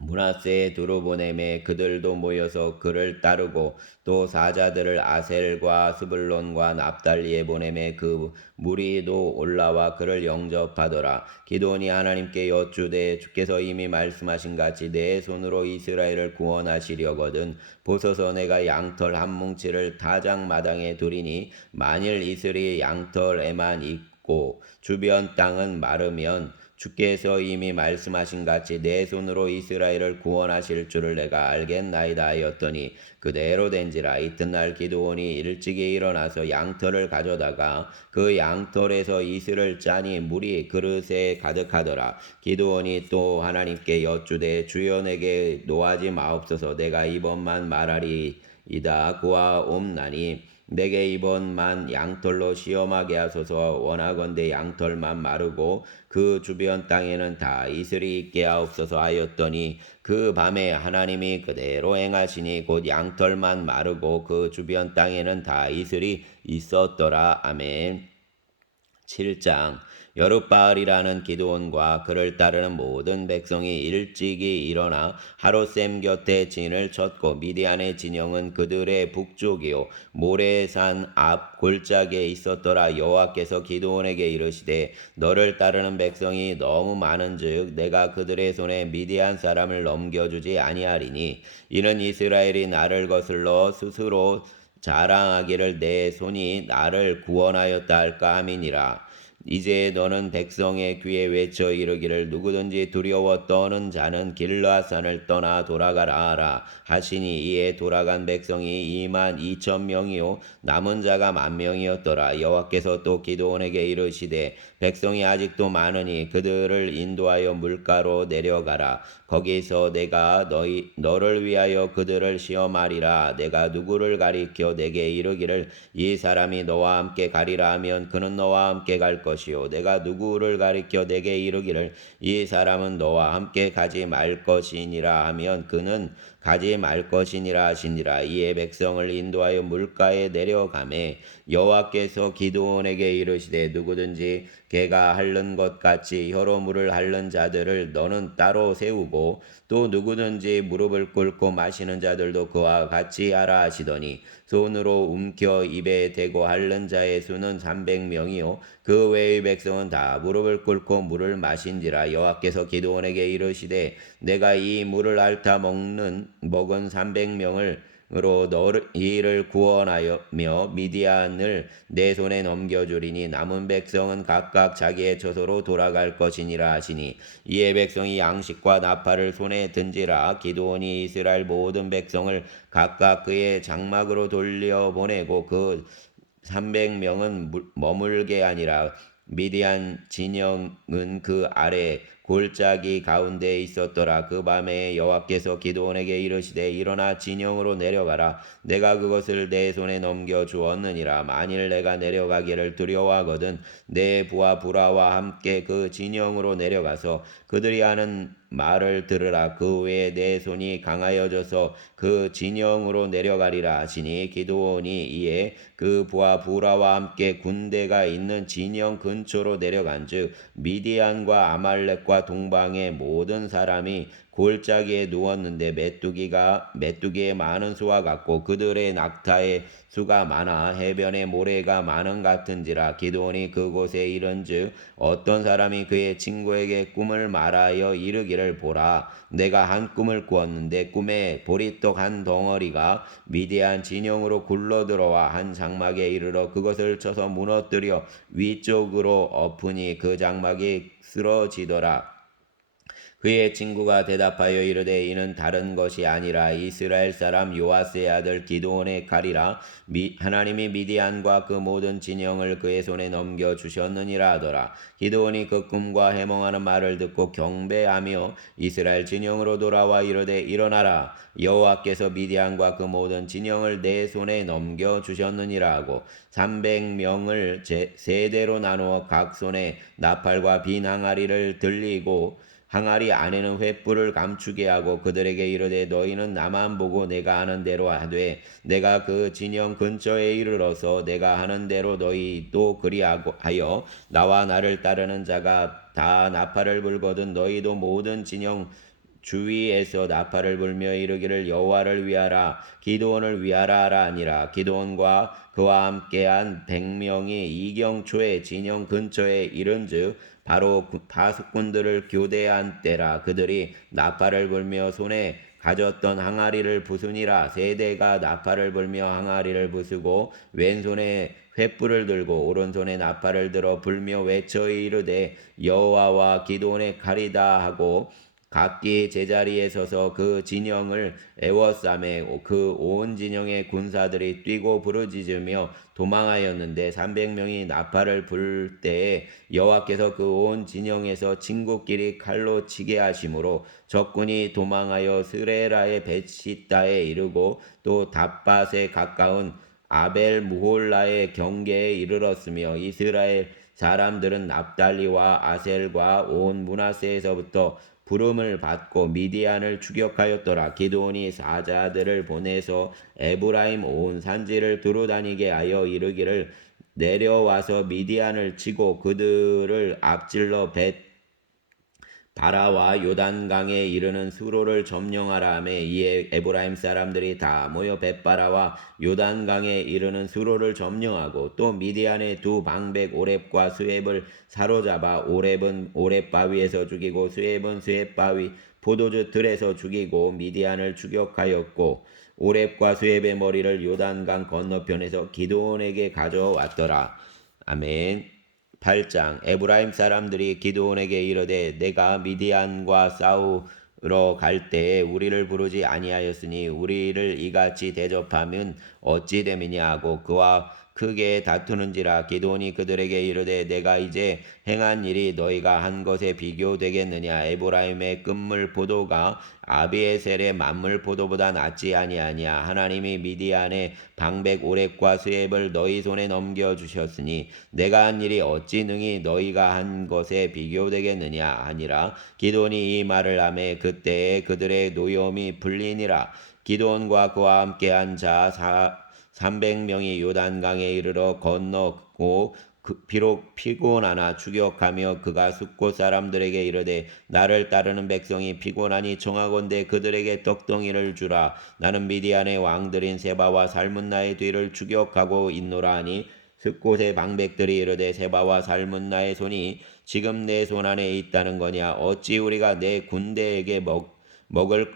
므낫세에 두루 보내매 그들도 모여서 그를 따르고 또 사자들을 아셀과 스불론과 납달리에 보내매 그 무리도 올라와 그를 영접하더라. 기드온이 하나님께 여쭈되 주께서 이미 말씀하신 같이 내 손으로 이스라엘을 구원하시려거든 보소서. 내가 양털 한 뭉치를 타작 마당에 두리니 만일 이슬이 양털에만 있고 주변 땅은 마르면 주께서 이미 말씀하신 같이 내 손으로 이스라엘을 구원하실 줄을 내가 알겠나이다 하였더니 그대로 된지라. 이튿날 기드온이 일찍이 일어나서 양털을 가져다가 그 양털에서 이슬을 짜니 물이 그릇에 가득하더라. 기드온이 또 하나님께 여쭈되 주여 내게 노하지 마옵소서. 내가 이번만 말하리이다 구하옵나니 내게 이번만 양털로 시험하게 하소서. 원하건대 양털만 마르고 그 주변 땅에는 다 이슬이 있게 하옵소서 하였더니 그 밤에 하나님이 그대로 행하시니 곧 양털만 마르고 그 주변 땅에는 다 이슬이 있었더라. 아멘. 7장. 여룻바알이라는 기드온과 그를 따르는 모든 백성이 일찍이 일어나 하롯셈 곁에 진을 쳤고 미디안의 진영은 그들의 북쪽이요 모레산 앞 골짜기에 있었더라. 여호와께서 기드온에게 이르시되 너를 따르는 백성이 너무 많은즉 내가 그들의 손에 미디안 사람을 넘겨주지 아니하리니 이는 이스라엘이 나를 거슬러 스스로 자랑하기를 내 손이 나를 구원하였다 할까 함이니라. 이제 너는 백성의 귀에 외쳐 이르기를 누구든지 두려워 떠는 자는 길르앗산을 떠나 돌아가라 하라 하시니 이에 돌아간 백성이 22,000명이요 남은 자가 10,000명이었더라. 여호와께서 또 기드온에게 이르시되 백성이 아직도 많으니 그들을 인도하여 물가로 내려가라. 거기서 내가 너를 위하여 그들을 시험하리라. 내가 누구를 가리켜 내게 이르기를 이 사람이 너와 함께 가리라 하면 그는 너와 함께 갈 것이요 내가 누구를 가리켜 내게 이르기를 이 사람은 너와 함께 가지 말 것이니라 하면 그는 가지 말 것이니라 하시니라. 이에 백성을 인도하여 물가에 내려가매 여호와께서 기드온에게 이르시되 누구든지 개가 핥는 것 같이 혀로 물을 핥는 자들을 너는 따로 세우고 또 누구든지 무릎을 꿇고 마시는 자들도 그와 같이 하라 하시더니 손으로 움켜 입에 대고 핥는 자의 수는 300명이요 그 외의 백성은 다 무릎을 꿇고 물을 마신지라. 여호와께서 기드온에게 이르시되 내가 이 물을 핥아 먹은 300명을 으로 너희를 구원하며 미디안을 내 손에 넘겨주리니 남은 백성은 각각 자기의 처소로 돌아갈 것이니라 하시니 이에 백성이 양식과 나팔을 손에 든지라. 기드온이 이스라엘 모든 백성을 각각 그의 장막으로 돌려보내고 그 300명은 머물게 아니라 미디안 진영은 그 아래 골짜기 가운데 있었더라. 그 밤에 여호와께서 기드온에게 이르시되 일어나 진영으로 내려가라. 내가 그것을 내 손에 넘겨 주었느니라. 만일 내가 내려가기를 두려워하거든 내 부하 부라와 함께 그 진영으로 내려가서 그들이 하는 말을 들으라. 그 후에 내 손이 강하여져서 그 진영으로 내려가리라 하시니 기드온이 이에 그 부하 부라와 함께 군대가 있는 진영 근처로 내려간즉 미디안과 아말렉과 동방의 모든 사람이 골짜기에 누웠는데 메뚜기의 많은 수와 같고 그들의 낙타의 수가 많아 해변의 모래가 많은 같은지라. 기드온이 그곳에 이른즉 어떤 사람이 그의 친구에게 꿈을 말하여 이르기를 보라 내가 한 꿈을 꾸었는데 꿈에 보리떡 한 덩어리가 미디안 진영으로 굴러들어와 한 장막에 이르러 그것을 쳐서 무너뜨려 위쪽으로 엎으니 그 장막이 쓰러지더라. 그의 친구가 대답하여 이르되 이는 다른 것이 아니라 이스라엘 사람 요아스의 아들 기드온의 칼이라. 하나님이 미디안과 그 모든 진영을 그의 손에 넘겨 주셨느니라 하더라. 기드온이 그 꿈과 해몽하는 말을 듣고 경배하며 이스라엘 진영으로 돌아와 이르되 일어나라 여호와께서 미디안과 그 모든 진영을 내 손에 넘겨 주셨느니라 하고 300명을 세대로 나누어 각 손에 나팔과 빈 항아리를 들리고 항아리 안에는 횃불을 감추게 하고 그들에게 이르되 너희는 나만 보고 내가 하는 대로 하되 내가 그 진영 근처에 이르러서 내가 하는 대로 너희도 그리하여 나와 나를 따르는 자가 다 나팔을 불거든 너희도 모든 진영 주위에서 나팔을 불며 이르기를 여호와를 위하라 기드온을 위하라 하라 아니라. 기드온과 그와 함께한 100명이 이경초에 진영 근처에 이른즉 바로 파수꾼들을 교대한 때라. 그들이 나팔을 불며 손에 가졌던 항아리를 부수니라. 세대가 나팔을 불며 항아리를 부수고 왼손에 횃불을 들고 오른손에 나팔을 들어 불며 외쳐 이르되 여호와와 기드온의 칼이다 하고 각기 제자리에 서서 그 진영을 에워싸매 그 온 진영의 군사들이 뛰고 부르짖으며 도망하였는데 300명이 나팔을 불 때에 여호와께서 그 온 진영에서 친구끼리 칼로 치게 하심으로 적군이 도망하여 스레라의 베시다에 이르고 또 답밭에 가까운 아벨 무홀라의 경계에 이르렀으며 이스라엘 사람들은 납달리와 아셀과 온 므낫세에서부터 부름을 받고 미디안을 추격하였더라. 기드온이 사자들을 보내서 에브라임 온 산지를 두루다니게 하여 이르기를 내려와서 미디안을 치고 그들을 앞질러 바라와 요단강에 이르는 수로를 점령하라 하매 이에 에브라임 사람들이 다 모여 벳바라와 요단강에 이르는 수로를 점령하고 또 미디안의 두 방백 오렙과 스웹을 사로잡아 오렙은 오렙바위에서 죽이고 스웹은 스웹바위 포도주 들에서 죽이고 미디안을 추격하였고 오렙과 스웹의 머리를 요단강 건너편에서 기드온에게 가져왔더라. 아멘. 8장 에브라임 사람들이 기드온에게 이르되 내가 미디안과 싸우러 갈 때에 우리를 부르지 아니하였으니 우리를 이같이 대접하면 어찌 됨이냐 하고 그와 크게 다투는지라. 기드온이 그들에게 이르되 내가 이제 행한 일이 너희가 한 것에 비교되겠느냐. 에브라임의 끝물 포도가 아비에셀의 만물 포도보다 낫지 아니하냐. 하나님이 미디안의 방백 오렙과 스웹을 너희 손에 넘겨주셨으니 내가 한 일이 어찌 능히 너희가 한 것에 비교되겠느냐 하니라. 기드온이 이 말을 하매 그때에 그들의 노여움이 풀리니라. 기드온과 그와 함께한 자 300명이 요단강에 이르러 건너고 비록 피곤하나 추격하며 그가 숫곳 사람들에게 이르되 나를 따르는 백성이 피곤하니 청하건대 그들에게 떡덩이를 주라. 나는 미디안의 왕들인 세바와 살문나의 뒤를 추격하고 있노라 하니 숫곳의 방백들이 이르되 세바와 살문나의 손이 지금 내 손 안에 있다는 거냐. 어찌 우리가 내 군대에게 먹을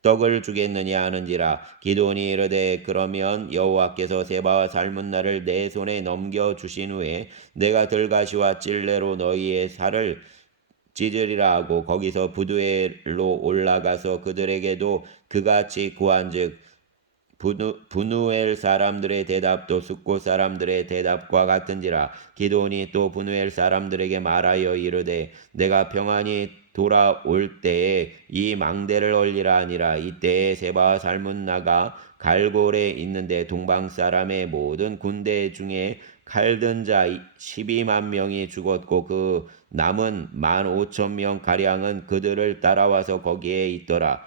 떡을 주겠느냐 하는지라. 기드온이 이르되 그러면 여호와께서 세바와 살문나를 내 손에 넘겨 주신 후에 내가 들가시와 찔레로 너희의 살을 찢으리라 하고 거기서 부두엘로 올라가서 그들에게도 그같이 구한즉 분우엘 사람들의 대답도 숫곳 사람들의 대답과 같은지라. 기드온이 또 분우엘 사람들에게 말하여 이르되 내가 평안히 돌아올 때에 이 망대를 올리라 하니라. 이때에 세바와 살문나가 갈골에 있는데 동방 사람의 모든 군대 중에 칼든 자 12만 명이 죽었고 그 남은 15,000명 가량은 그들을 따라와서 거기에 있더라.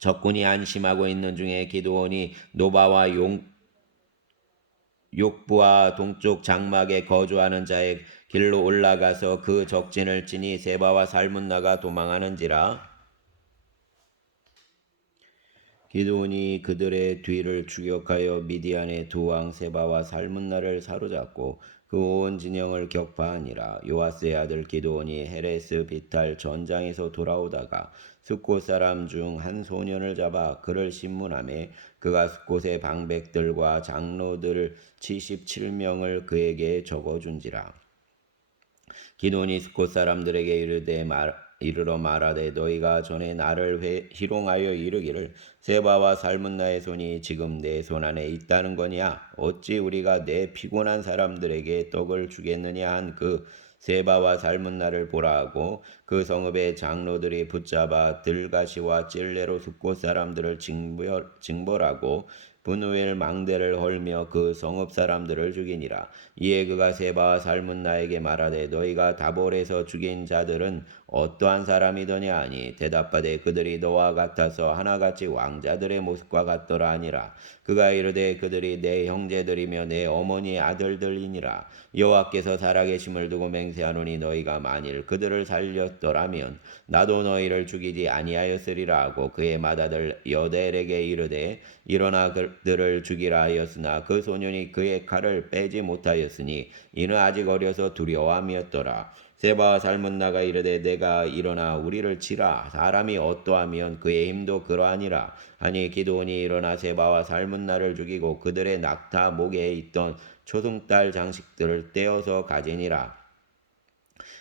적군이 안심하고 있는 중에 기드온이 노바와 욕부와 동쪽 장막에 거주하는 자의 길로 올라가서 그 적진을 치니 세바와 살문나가 도망하는지라. 기드온이 그들의 뒤를 추격하여 미디안의 두 왕 세바와 살문나를 사로잡고 그 온 진영을 격파하니라. 요아스의 아들 기드온이 헤레스 비탈 전장에서 돌아오다가 숫곳 사람 중 한 소년을 잡아 그를 신문하매 그가 숫곳의 방백들과 장로들 77명을 그에게 적어준지라. 기드온이 숫곳 사람들에게 이르러 말하되 너희가 전에 나를 희롱하여 이르기를 세바와 살문나의 손이 지금 내 손 안에 있다는 거냐. 어찌 우리가 내 피곤한 사람들에게 떡을 주겠느냐 한 그 세바와 살문나를 보라 하고 그 성읍의 장로들이 붙잡아 들가시와 찔레로 숫곳 사람들을 징벌하고 분우엘 망대를 헐며 그 성읍 사람들을 죽이니라. 이에 그가 세바와 살문나에게 말하되 너희가 다볼에서 죽인 자들은 어떠한 사람이더냐 하니 대답하되 그들이 너와 같아서 하나같이 왕자들의 모습과 같더라 하니라. 그가 이르되 그들이 내 형제들이며 내 어머니의 아들들이니라. 여호와께서 살아계심을 두고 맹세하노니 너희가 만일 그들을 살렸더라면 나도 너희를 죽이지 아니하였으리라 하고 그의 맏아들 여델에게 이르되 일어나 그들을 죽이라 하였으나 그 소년이 그의 칼을 빼지 못하였으니 이는 아직 어려서 두려워함이었더라. 세바와 살문나가 이르되 내가 일어나 우리를 치라. 사람이 어떠하면 그의 힘도 그러하니라 하니 기드온이 일어나 세바와 살문나를 죽이고 그들의 낙타 목에 있던 초승달 장식들을 떼어서 가지니라.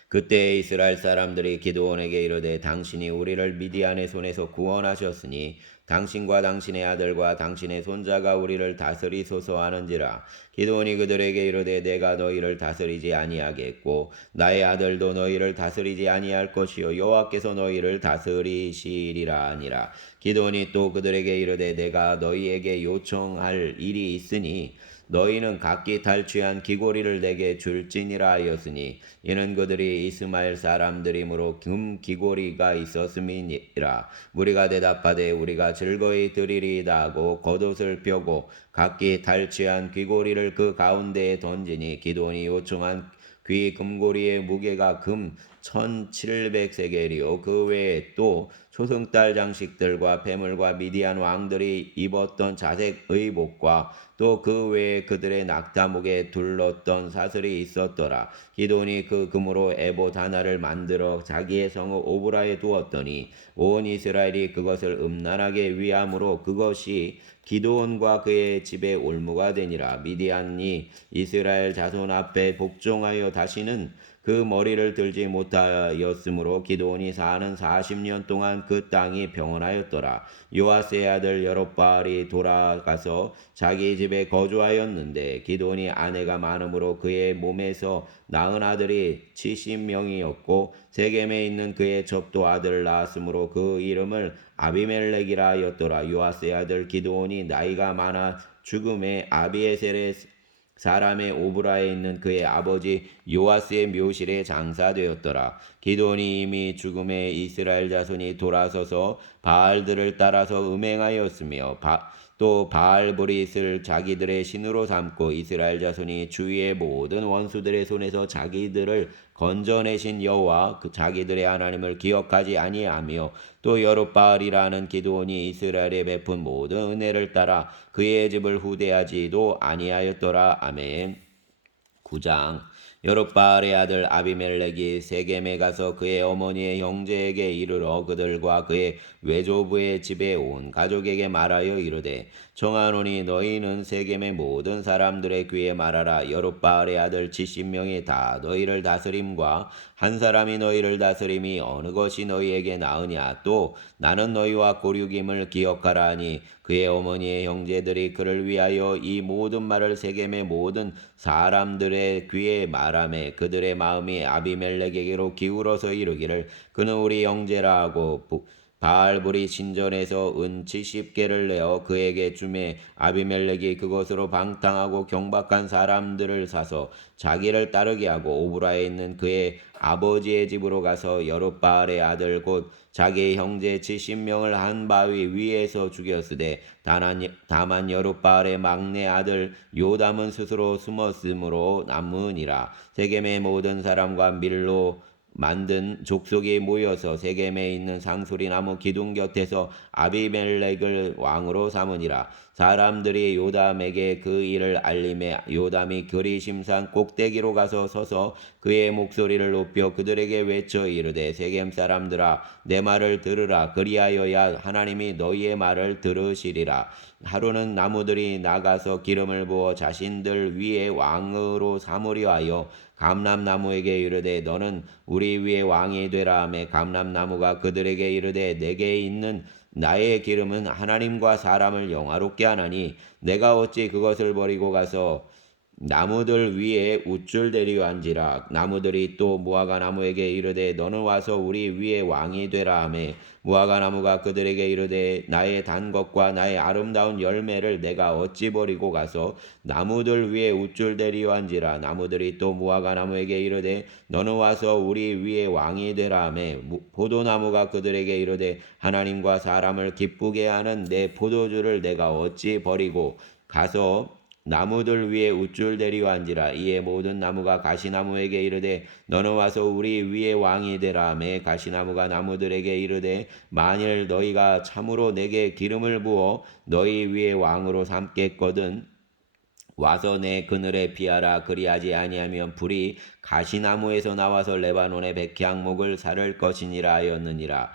그때 이스라엘 사람들이 기드온에게 이르되 당신이 우리를 미디안의 손에서 구원하셨으니 당신과 당신의 아들과 당신의 손자가 우리를 다스리소서 하는지라. 기드온이 그들에게 이르되 내가 너희를 다스리지 아니하겠고 나의 아들도 너희를 다스리지 아니할 것이요 여호와께서 너희를 다스리시리라 하니라. 기드온이 또 그들에게 이르되 내가 너희에게 요청할 일이 있으니 너희는 각기 탈취한 귀고리를 내게 줄지니라 하였으니 이는 그들이 이스마엘 사람들이므로 금 귀고리가 있었음이니라. 무리가 대답하되 우리가 즐거이 드리리이다 하고 겉옷을 펴고 각기 탈취한 귀고리를 그 가운데에 던지니 기드온이 요청한 귀 금고리의 무게가 금 1700세겔이요 그 외에 또 초승달 장식들과 폐물과 미디안 왕들이 입었던 자색 의복과 또 그 외에 그들의 낙타목에 둘렀던 사슬이 있었더라. 기드온이 그 금으로 에봇 하나를 만들어 자기의 성읍 오브라에 두었더니 온 이스라엘이 그것을 음란하게 위함으로 그것이 기드온과 그의 집에 올무가 되니라. 미디안이 이스라엘 자손 앞에 복종하여 다시는 그 머리를 들지 못하였으므로 기드온이 사는 40년 동안 그 땅이 평온하였더라. 요아스의 아들 여롯바알이 돌아가서 자기 집에 거주하였는데 기드온이 아내가 많으므로 그의 몸에서 낳은 아들이 70명이었고 세겜에 있는 그의 첩도 아들을 낳았으므로 그 이름을 아비멜렉이라 하였더라. 요아스의 아들 기드온이 나이가 많아 죽음에 아비에셀의 사람의 오브라에 있는 그의 아버지 요아스의 묘실에 장사되었더라. 기드온이 이미 죽음에 이스라엘 자손이 돌아서서 바알들을 따라서 음행하였으며 또 바알브릿을 자기들의 신으로 삼고 이스라엘 자손이 주위의 모든 원수들의 손에서 자기들을 건져내신 여호와 그 자기들의 하나님을 기억하지 아니하며 또 여룻바알이라는 기드온이 이스라엘에 베푼 모든 은혜를 따라 그의 집을 후대하지도 아니하였더라. 아멘. 9장. 여룻바알의 아들 아비멜렉이 세겜에 가서 그의 어머니의 형제에게 이르러 그들과 그의 외조부의 집에 온 가족에게 말하여 이르되 청하노니 너희는 세겜의 모든 사람들의 귀에 말하라. 여룻바알의 아들 70명이 다 너희를 다스림과 한 사람이 너희를 다스림이 어느 것이 너희에게 나으냐. 또 나는 너희와 고륙임을 기억하라 하니 그의 어머니의 형제들이 그를 위하여 이 모든 말을 세겜의 모든 사람들의 귀에 말하매 그들의 마음이 아비멜렉에게로 기울어서 이르기를 그는 우리 형제라 하고 바알불이 신전에서 은 70개를 내어 그에게 주매 아비멜렉이 그것으로 방탕하고 경박한 사람들을 사서 자기를 따르게 하고 오브라에 있는 그의 아버지의 집으로 가서 여룻바알의 아들 곧 자기의 형제 70명을 한 바위 위에서 죽였으되 다만 여룻바알의 막내 아들 요담은 스스로 숨었으므로 남으니라. 세겜의 모든 사람과 밀로 만든 족속이 모여서 세겜에 있는 상수리나무 기둥 곁에서 아비멜렉을 왕으로 삼으니라. 사람들이 요담에게 그 일을 알림해 요담이 그리심산 꼭대기로 가서 서서 그의 목소리를 높여 그들에게 외쳐 이르되 세겜 사람들아 내 말을 들으라. 그리하여야 하나님이 너희의 말을 들으시리라. 하루는 나무들이 나가서 기름을 부어 자신들 위에 왕으로 삼으려 하여 감람나무에게 이르되 너는 우리 위에 왕이 되라 하매 감람나무가 그들에게 이르되 내게 있는 나의 기름은 하나님과 사람을 영화롭게 하나니 내가 어찌 그것을 버리고 가서 나무들 위에 우쭐대리려 한지라. 나무들이 또 무화과 나무에게 이르되 너는 와서 우리 위에 왕이 되라 하매 무화과 나무가 그들에게 이르되 나의 단 것과 나의 아름다운 열매를 내가 어찌 버리고 가서 나무들 위에 우쭐대리려 한지라. 나무들이 또 무화과 나무에게 이르되 너는 와서 우리 위에 왕이 되라 하매 포도나무가 그들에게 이르되 하나님과 사람을 기쁘게 하는 내 포도주를 내가 어찌 버리고 가서 나무들 위에 우쭐대리려 한지라. 이에 모든 나무가 가시나무에게 이르되 너는 와서 우리 위에 왕이 되라 하매 가시나무가 나무들에게 이르되 만일 너희가 참으로 내게 기름을 부어 너희 위에 왕으로 삼겠거든 와서 내 그늘에 피하라. 그리하지 아니하면 불이 가시나무에서 나와서 레바논의 백향목을 사를 것이니라 하였느니라.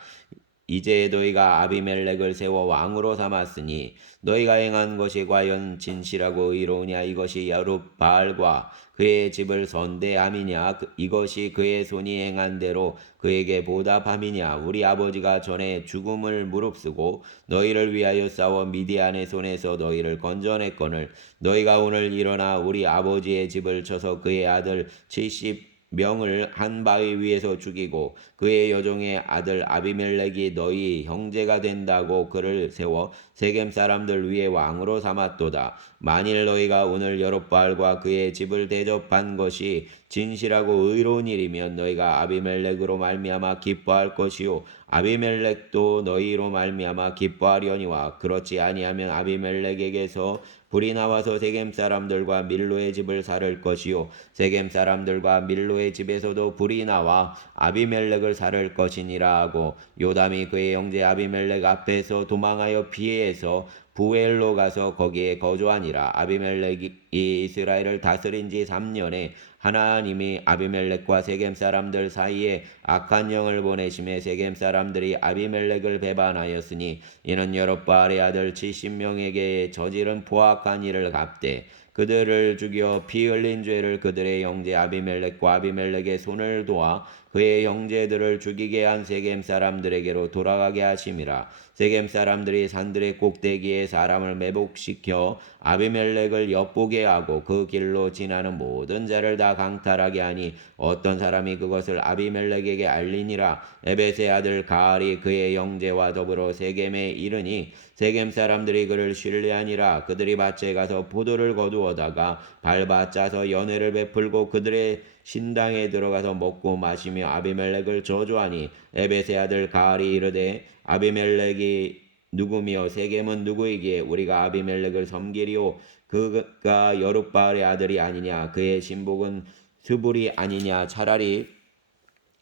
이제 너희가 아비멜렉을 세워 왕으로 삼았으니 너희가 행한 것이 과연 진실하고 의로우냐. 이것이 여룻바알과 그의 집을 선대함이냐. 이것이 그의 손이 행한 대로 그에게 보답함이냐. 우리 아버지가 전에 죽음을 무릅쓰고 너희를 위하여 싸워 미디안의 손에서 너희를 건져냈거늘 너희가 오늘 일어나 우리 아버지의 집을 쳐서 그의 아들 70명을 한 바위 위에서 죽이고 그의 여종의 아들 아비멜렉이 너희 형제가 된다고 그를 세워 세겜 사람들 위에 왕으로 삼았도다. 만일 너희가 오늘 여룻바알과 그의 집을 대접한 것이 진실하고 의로운 일이면 너희가 아비멜렉으로 말미암아 기뻐할 것이요 아비멜렉도 너희로 말미암아 기뻐하려니와 그렇지 아니하면 아비멜렉에게서 불이 나와서 세겜 사람들과 밀로의 집을 사를 것이요 세겜 사람들과 밀로의 집에서도 불이 나와 아비멜렉을 사를 것이니라 하고 요담이 그의 형제 아비멜렉 앞에서 도망하여 피해서 부엘로 가서 거기에 거주하니라. 아비멜렉이 이스라엘을 다스린 지 3년에 하나님이 아비멜렉과 세겜 사람들 사이에 악한 영을 보내심에 세겜 사람들이 아비멜렉을 배반하였으니 이는 여룻바알의 아들 70명에게 저지른 포악한 일을 갚되 그들을 죽여 피 흘린 죄를 그들의 형제 아비멜렉과 아비멜렉의 손을 도와 그의 형제들을 죽이게 한 세겜 사람들에게로 돌아가게 하심이라. 세겜 사람들이 산들의 꼭대기에 사람을 매복시켜 아비멜렉을 엿보게 하고 그 길로 지나는 모든 자를 다 강탈하게 하니 어떤 사람이 그것을 아비멜렉에게 알리니라. 에벳의 아들 가알이 그의 형제와 더불어 세겜에 이르니 세겜 사람들이 그를 신뢰하니라. 그들이 밭에 가서 포도를 거두어다가 밟아 짜서 연회를 베풀고 그들의 신당에 들어가서 먹고 마시며 아비멜렉을 저주하니 에벳의 아들 가알이 이르되 아비멜렉이 누구며 세겜은 누구이기에 우리가 아비멜렉을 섬기리오. 그가 여룻바알의 아들이 아니냐. 그의 신복은 스불이 아니냐. 차라리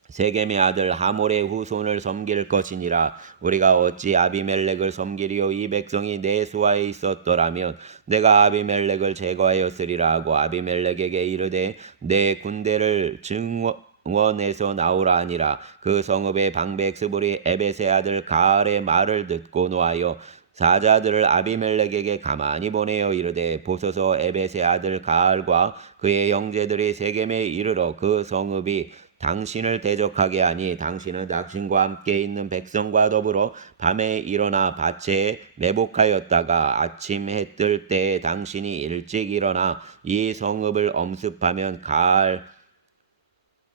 세겜의 아들 하몰의 후손을 섬길 것이니라. 우리가 어찌 아비멜렉을 섬기리요. 이 백성이 내 수하에 있었더라면 내가 아비멜렉을 제거하였으리라 하고 아비멜렉에게 이르되 내 군대를 증원에서 나오라 하니라. 그 성읍의 방백 스불이 에벳의 아들 가알의 말을 듣고 노하여 사자들을 아비멜렉에게 가만히 보내어 이르되 보소서 에벳의 아들 가알과 그의 형제들이 세겜에 이르러 그 성읍이 당신을 대적하게 하니 당신은 당신과 함께 있는 백성과 더불어 밤에 일어나 밭에 매복하였다가 아침 해 뜰 때에 당신이 일찍 일어나 이 성읍을 엄습하면 가알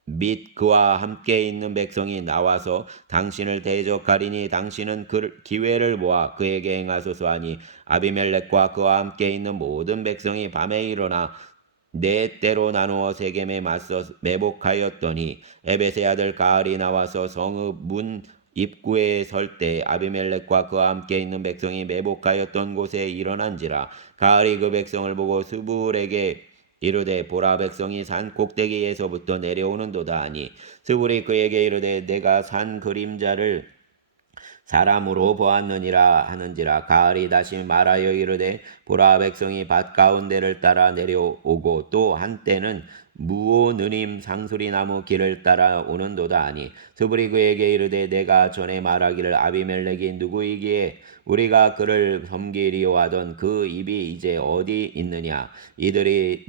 및 그와 함께 있는 백성이 나와서 당신을 대적하리니 당신은 그 기회를 모아 그에게 행하소서 하니 아비멜렉과 그와 함께 있는 모든 백성이 밤에 일어나 네 때로 나누어 세겜에 맞서 매복하였더니 에벳의 아들 가알이 나와서 성읍 문 입구에 설 때 아비멜렉과 그와 함께 있는 백성이 매복하였던 곳에 일어난지라. 가알이 그 백성을 보고 스불에게 이르되 보라 백성이 산 꼭대기에서부터 내려오는도다 하니 스불이 그에게 이르되 내가 산 그림자를 사람으로 보았느니라 하는지라. 가을이 다시 말하여 이르되 보라 백성이 밭 가운데를 따라 내려오고 또 한때는 무오느님 상수리나무 길을 따라 오는도다 하니 스불이 그에게 이르되 내가 전에 말하기를 아비멜렉이 누구이기에 우리가 그를 섬기리오 하던 그 입이 이제 어디 있느냐. 이들이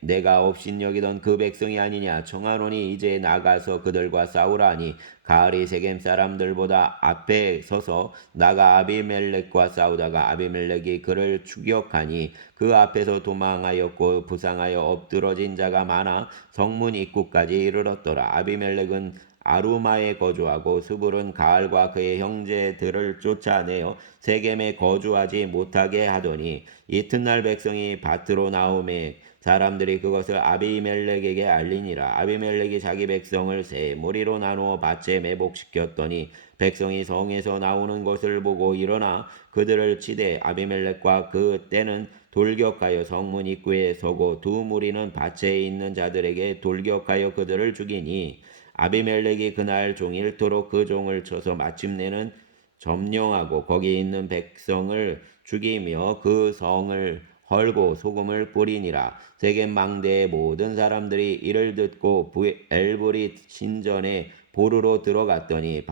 내가 업신여기던 그 백성이 아니냐. 청하노니 이제 나가서 그들과 싸우라 하니 가을이 세겜 사람들보다 앞에 서서 나가 아비멜렉과 싸우다가 아비멜렉이 그를 추격하니 그 앞에서 도망하였고 부상하여 엎드러진 자가 많아 성문 입구까지 이르렀더라. 아비멜렉은 아루마에 거주하고 스불은 가알과 그의 형제들을 쫓아내어 세겜에 거주하지 못하게 하더니 이튿날 백성이 밭으로 나오매 사람들이 그것을 아비멜렉에게 알리니라. 아비멜렉이 자기 백성을 세 무리로 나누어 밭에 매복시켰더니 백성이 성에서 나오는 것을 보고 일어나 그들을 치되 아비멜렉과 그 때는 돌격하여 성문 입구에 서고 두 무리는 밭에 있는 자들에게 돌격하여 그들을 죽이니 아비멜렉이 그날 종일토록 그 종을 쳐서 마침내는 점령하고 거기 있는 백성을 죽이며 그 성을 헐고 소금을 뿌리니라. 세겜 망대의 모든 사람들이 이를 듣고 엘브릿 신전에 보르로 들어갔더니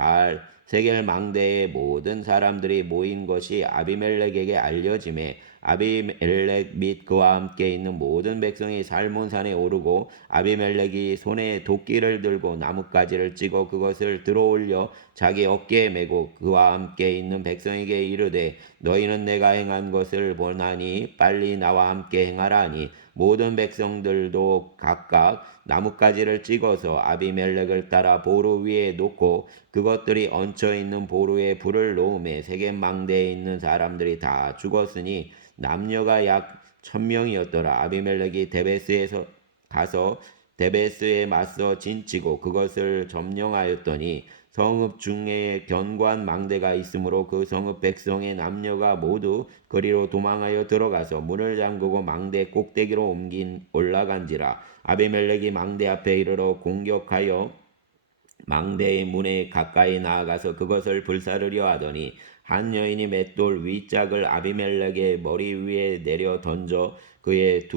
세겜 망대의 모든 사람들이 모인 것이 아비멜렉에게 알려짐에 아비멜렉 및 그와 함께 있는 모든 백성이 살몬산에 오르고 아비멜렉이 손에 도끼를 들고 나뭇가지를 찍어 그것을 들어올려 자기 어깨에 메고 그와 함께 있는 백성에게 이르되 너희는 내가 행한 것을 보나니 빨리 나와 함께 행하라 하니 모든 백성들도 각각 나뭇가지를 찍어서 아비멜렉을 따라 보루 위에 놓고 그것들이 얹혀 있는 보루에 불을 놓음에 세겜 망대에 있는 사람들이 다 죽었으니 남녀가 약 1000명이었더라. 아비멜렉이 데베스에서 가서 데베스에 맞서 진치고 그것을 점령하였더니 성읍 중에 견고한 망대가 있으므로 그 성읍 백성의 남녀가 모두 거리로 도망하여 들어가서 문을 잠그고 망대 꼭대기로 올라간지라. 아비멜렉이 망대 앞에 이르러 공격하여 망대의 문에 가까이 나아가서 그것을 불사르려 하더니 한 여인이 맷돌 윗짝을 아비멜렉의 머리 위에 내려 던져 그의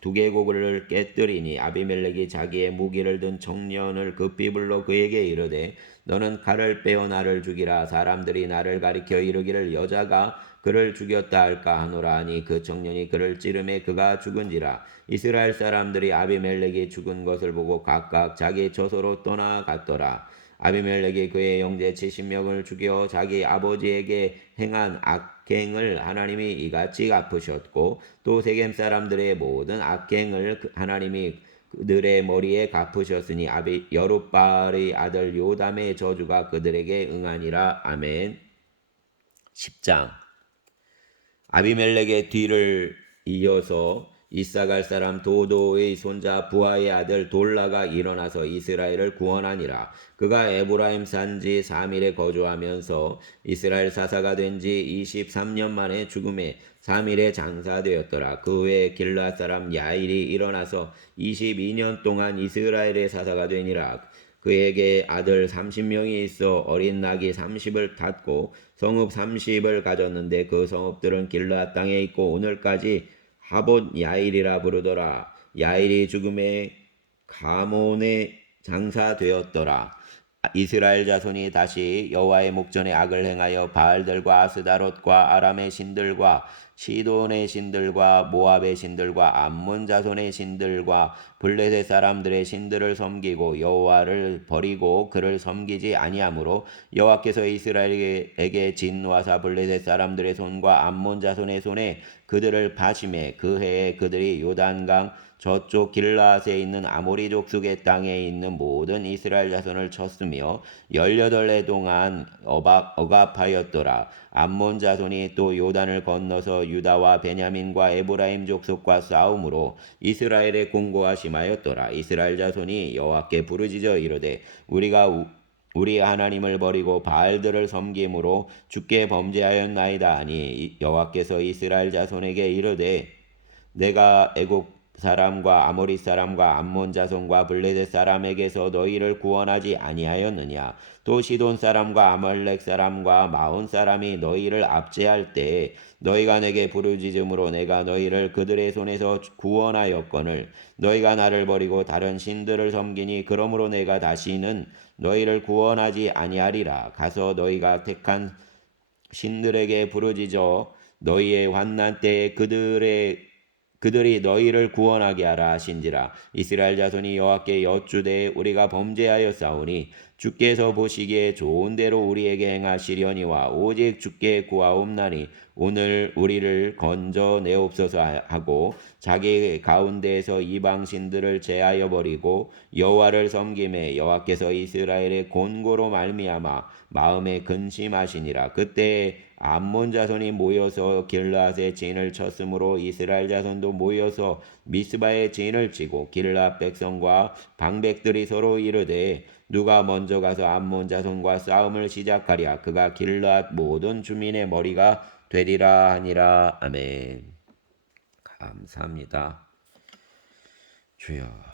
두개골을 깨뜨리니 아비멜렉이 자기의 무기를 든 청년을 급히 불러 그에게 이르되 너는 칼을 빼어 나를 죽이라. 사람들이 나를 가리켜 이르기를 여자가 그를 죽였다 할까 하노라 하니 그 청년이 그를 찌르매 그가 죽은지라. 이스라엘 사람들이 아비멜렉이 죽은 것을 보고 각각 자기 처소로 떠나갔더라. 아비멜렉이 그의 형제 70명을 죽여 자기 아버지에게 행한 악행을 하나님이 이같이 갚으셨고 또 세겜 사람들의 모든 악행을 하나님이 그들의 머리에 갚으셨으니 여룻바알의 아들 요담의 저주가 그들에게 응하니라. 아멘. 10장. 아비멜렉의 뒤를 이어서 이사갈 사람 도도의 손자 부하의 아들 돌라가 일어나서 이스라엘을 구원하니라. 그가 에브라임 산지 3일에 거주하면서 이스라엘 사사가 된 지 23년 만에 죽음에 3일에 장사되었더라. 그 후에 길앗 사람 야일이 일어나서 22년 동안 이스라엘의 사사가 되니라. 그에게 아들 30명이 있어 어린 낙이 30을 탔고 성읍 30을 가졌는데 그 성읍들은 길앗 땅에 있고 오늘까지 하봇 야일이라 부르더라. 야일이 죽음에 가몬에 장사되었더라. 이스라엘 자손이 다시 여호와의 목전에 악을 행하여 바알들과 아스다롯과 아람의 신들과 시돈의 신들과 모압의 신들과 암몬 자손의 신들과 블레셋 사람들의 신들을 섬기고 여호와를 버리고 그를 섬기지 아니하므로 여호와께서 이스라엘에게 진노하사 블레셋 사람들의 손과 암몬 자손의 손에 그들을 파심해 그 해에 그들이 요단강 저쪽 길라앗에 있는 아모리 족속의 땅에 있는 모든 이스라엘 자손을 쳤으며 18해 동안 억압하였더라. 암몬 자손이 또 요단을 건너서 유다와 베냐민과 에브라임 족속과 싸움으로 이스라엘에 공고가 심하였더라. 이스라엘 자손이 여호와께 부르짖어 이르되 우리가 우리 하나님을 버리고 바알들을 섬김으로 주께 범죄하였나이다 하니 여호와께서 이스라엘 자손에게 이르되 내가 애국 사람과 아모리 사람과 암몬 자손과 블레셋 사람에게서 너희를 구원하지 아니하였느냐. 또 시돈 사람과 아말렉 사람과 마온 사람이 너희를 압제할 때에 너희가 내게 부르짖음으로 내가 너희를 그들의 손에서 구원하였거늘 너희가 나를 버리고 다른 신들을 섬기니 그러므로 내가 다시는 너희를 구원하지 아니하리라. 가서 너희가 택한 신들에게 부르짖어 너희의 환난 때에 그들이 너희를 구원하게 하라 하신지라. 이스라엘 자손이 여호와께 여쭈되 우리가 범죄하였사오니 주께서 보시기에 좋은 대로 우리에게 행하시려니와 오직 주께 구하옵나니 오늘 우리를 건져 내옵소서 하고 자기 가운데에서 이방 신들을 제하여 버리고 여호와를 섬김에 여호와께서 이스라엘의 곤고로 말미암아 마음에 근심하시니라. 그때 암몬 자손이 모여서 길라앗의 진을 쳤으므로 이스라엘 자손도 모여서 미스바의 진을 치고 길라앗 백성과 방백들이 서로 이르되 누가 먼저 가서 암몬 자손과 싸움을 시작하랴. 그가 길라앗 모든 주민의 머리가 되리라 하니라. 아멘. 감사합니다. 주여.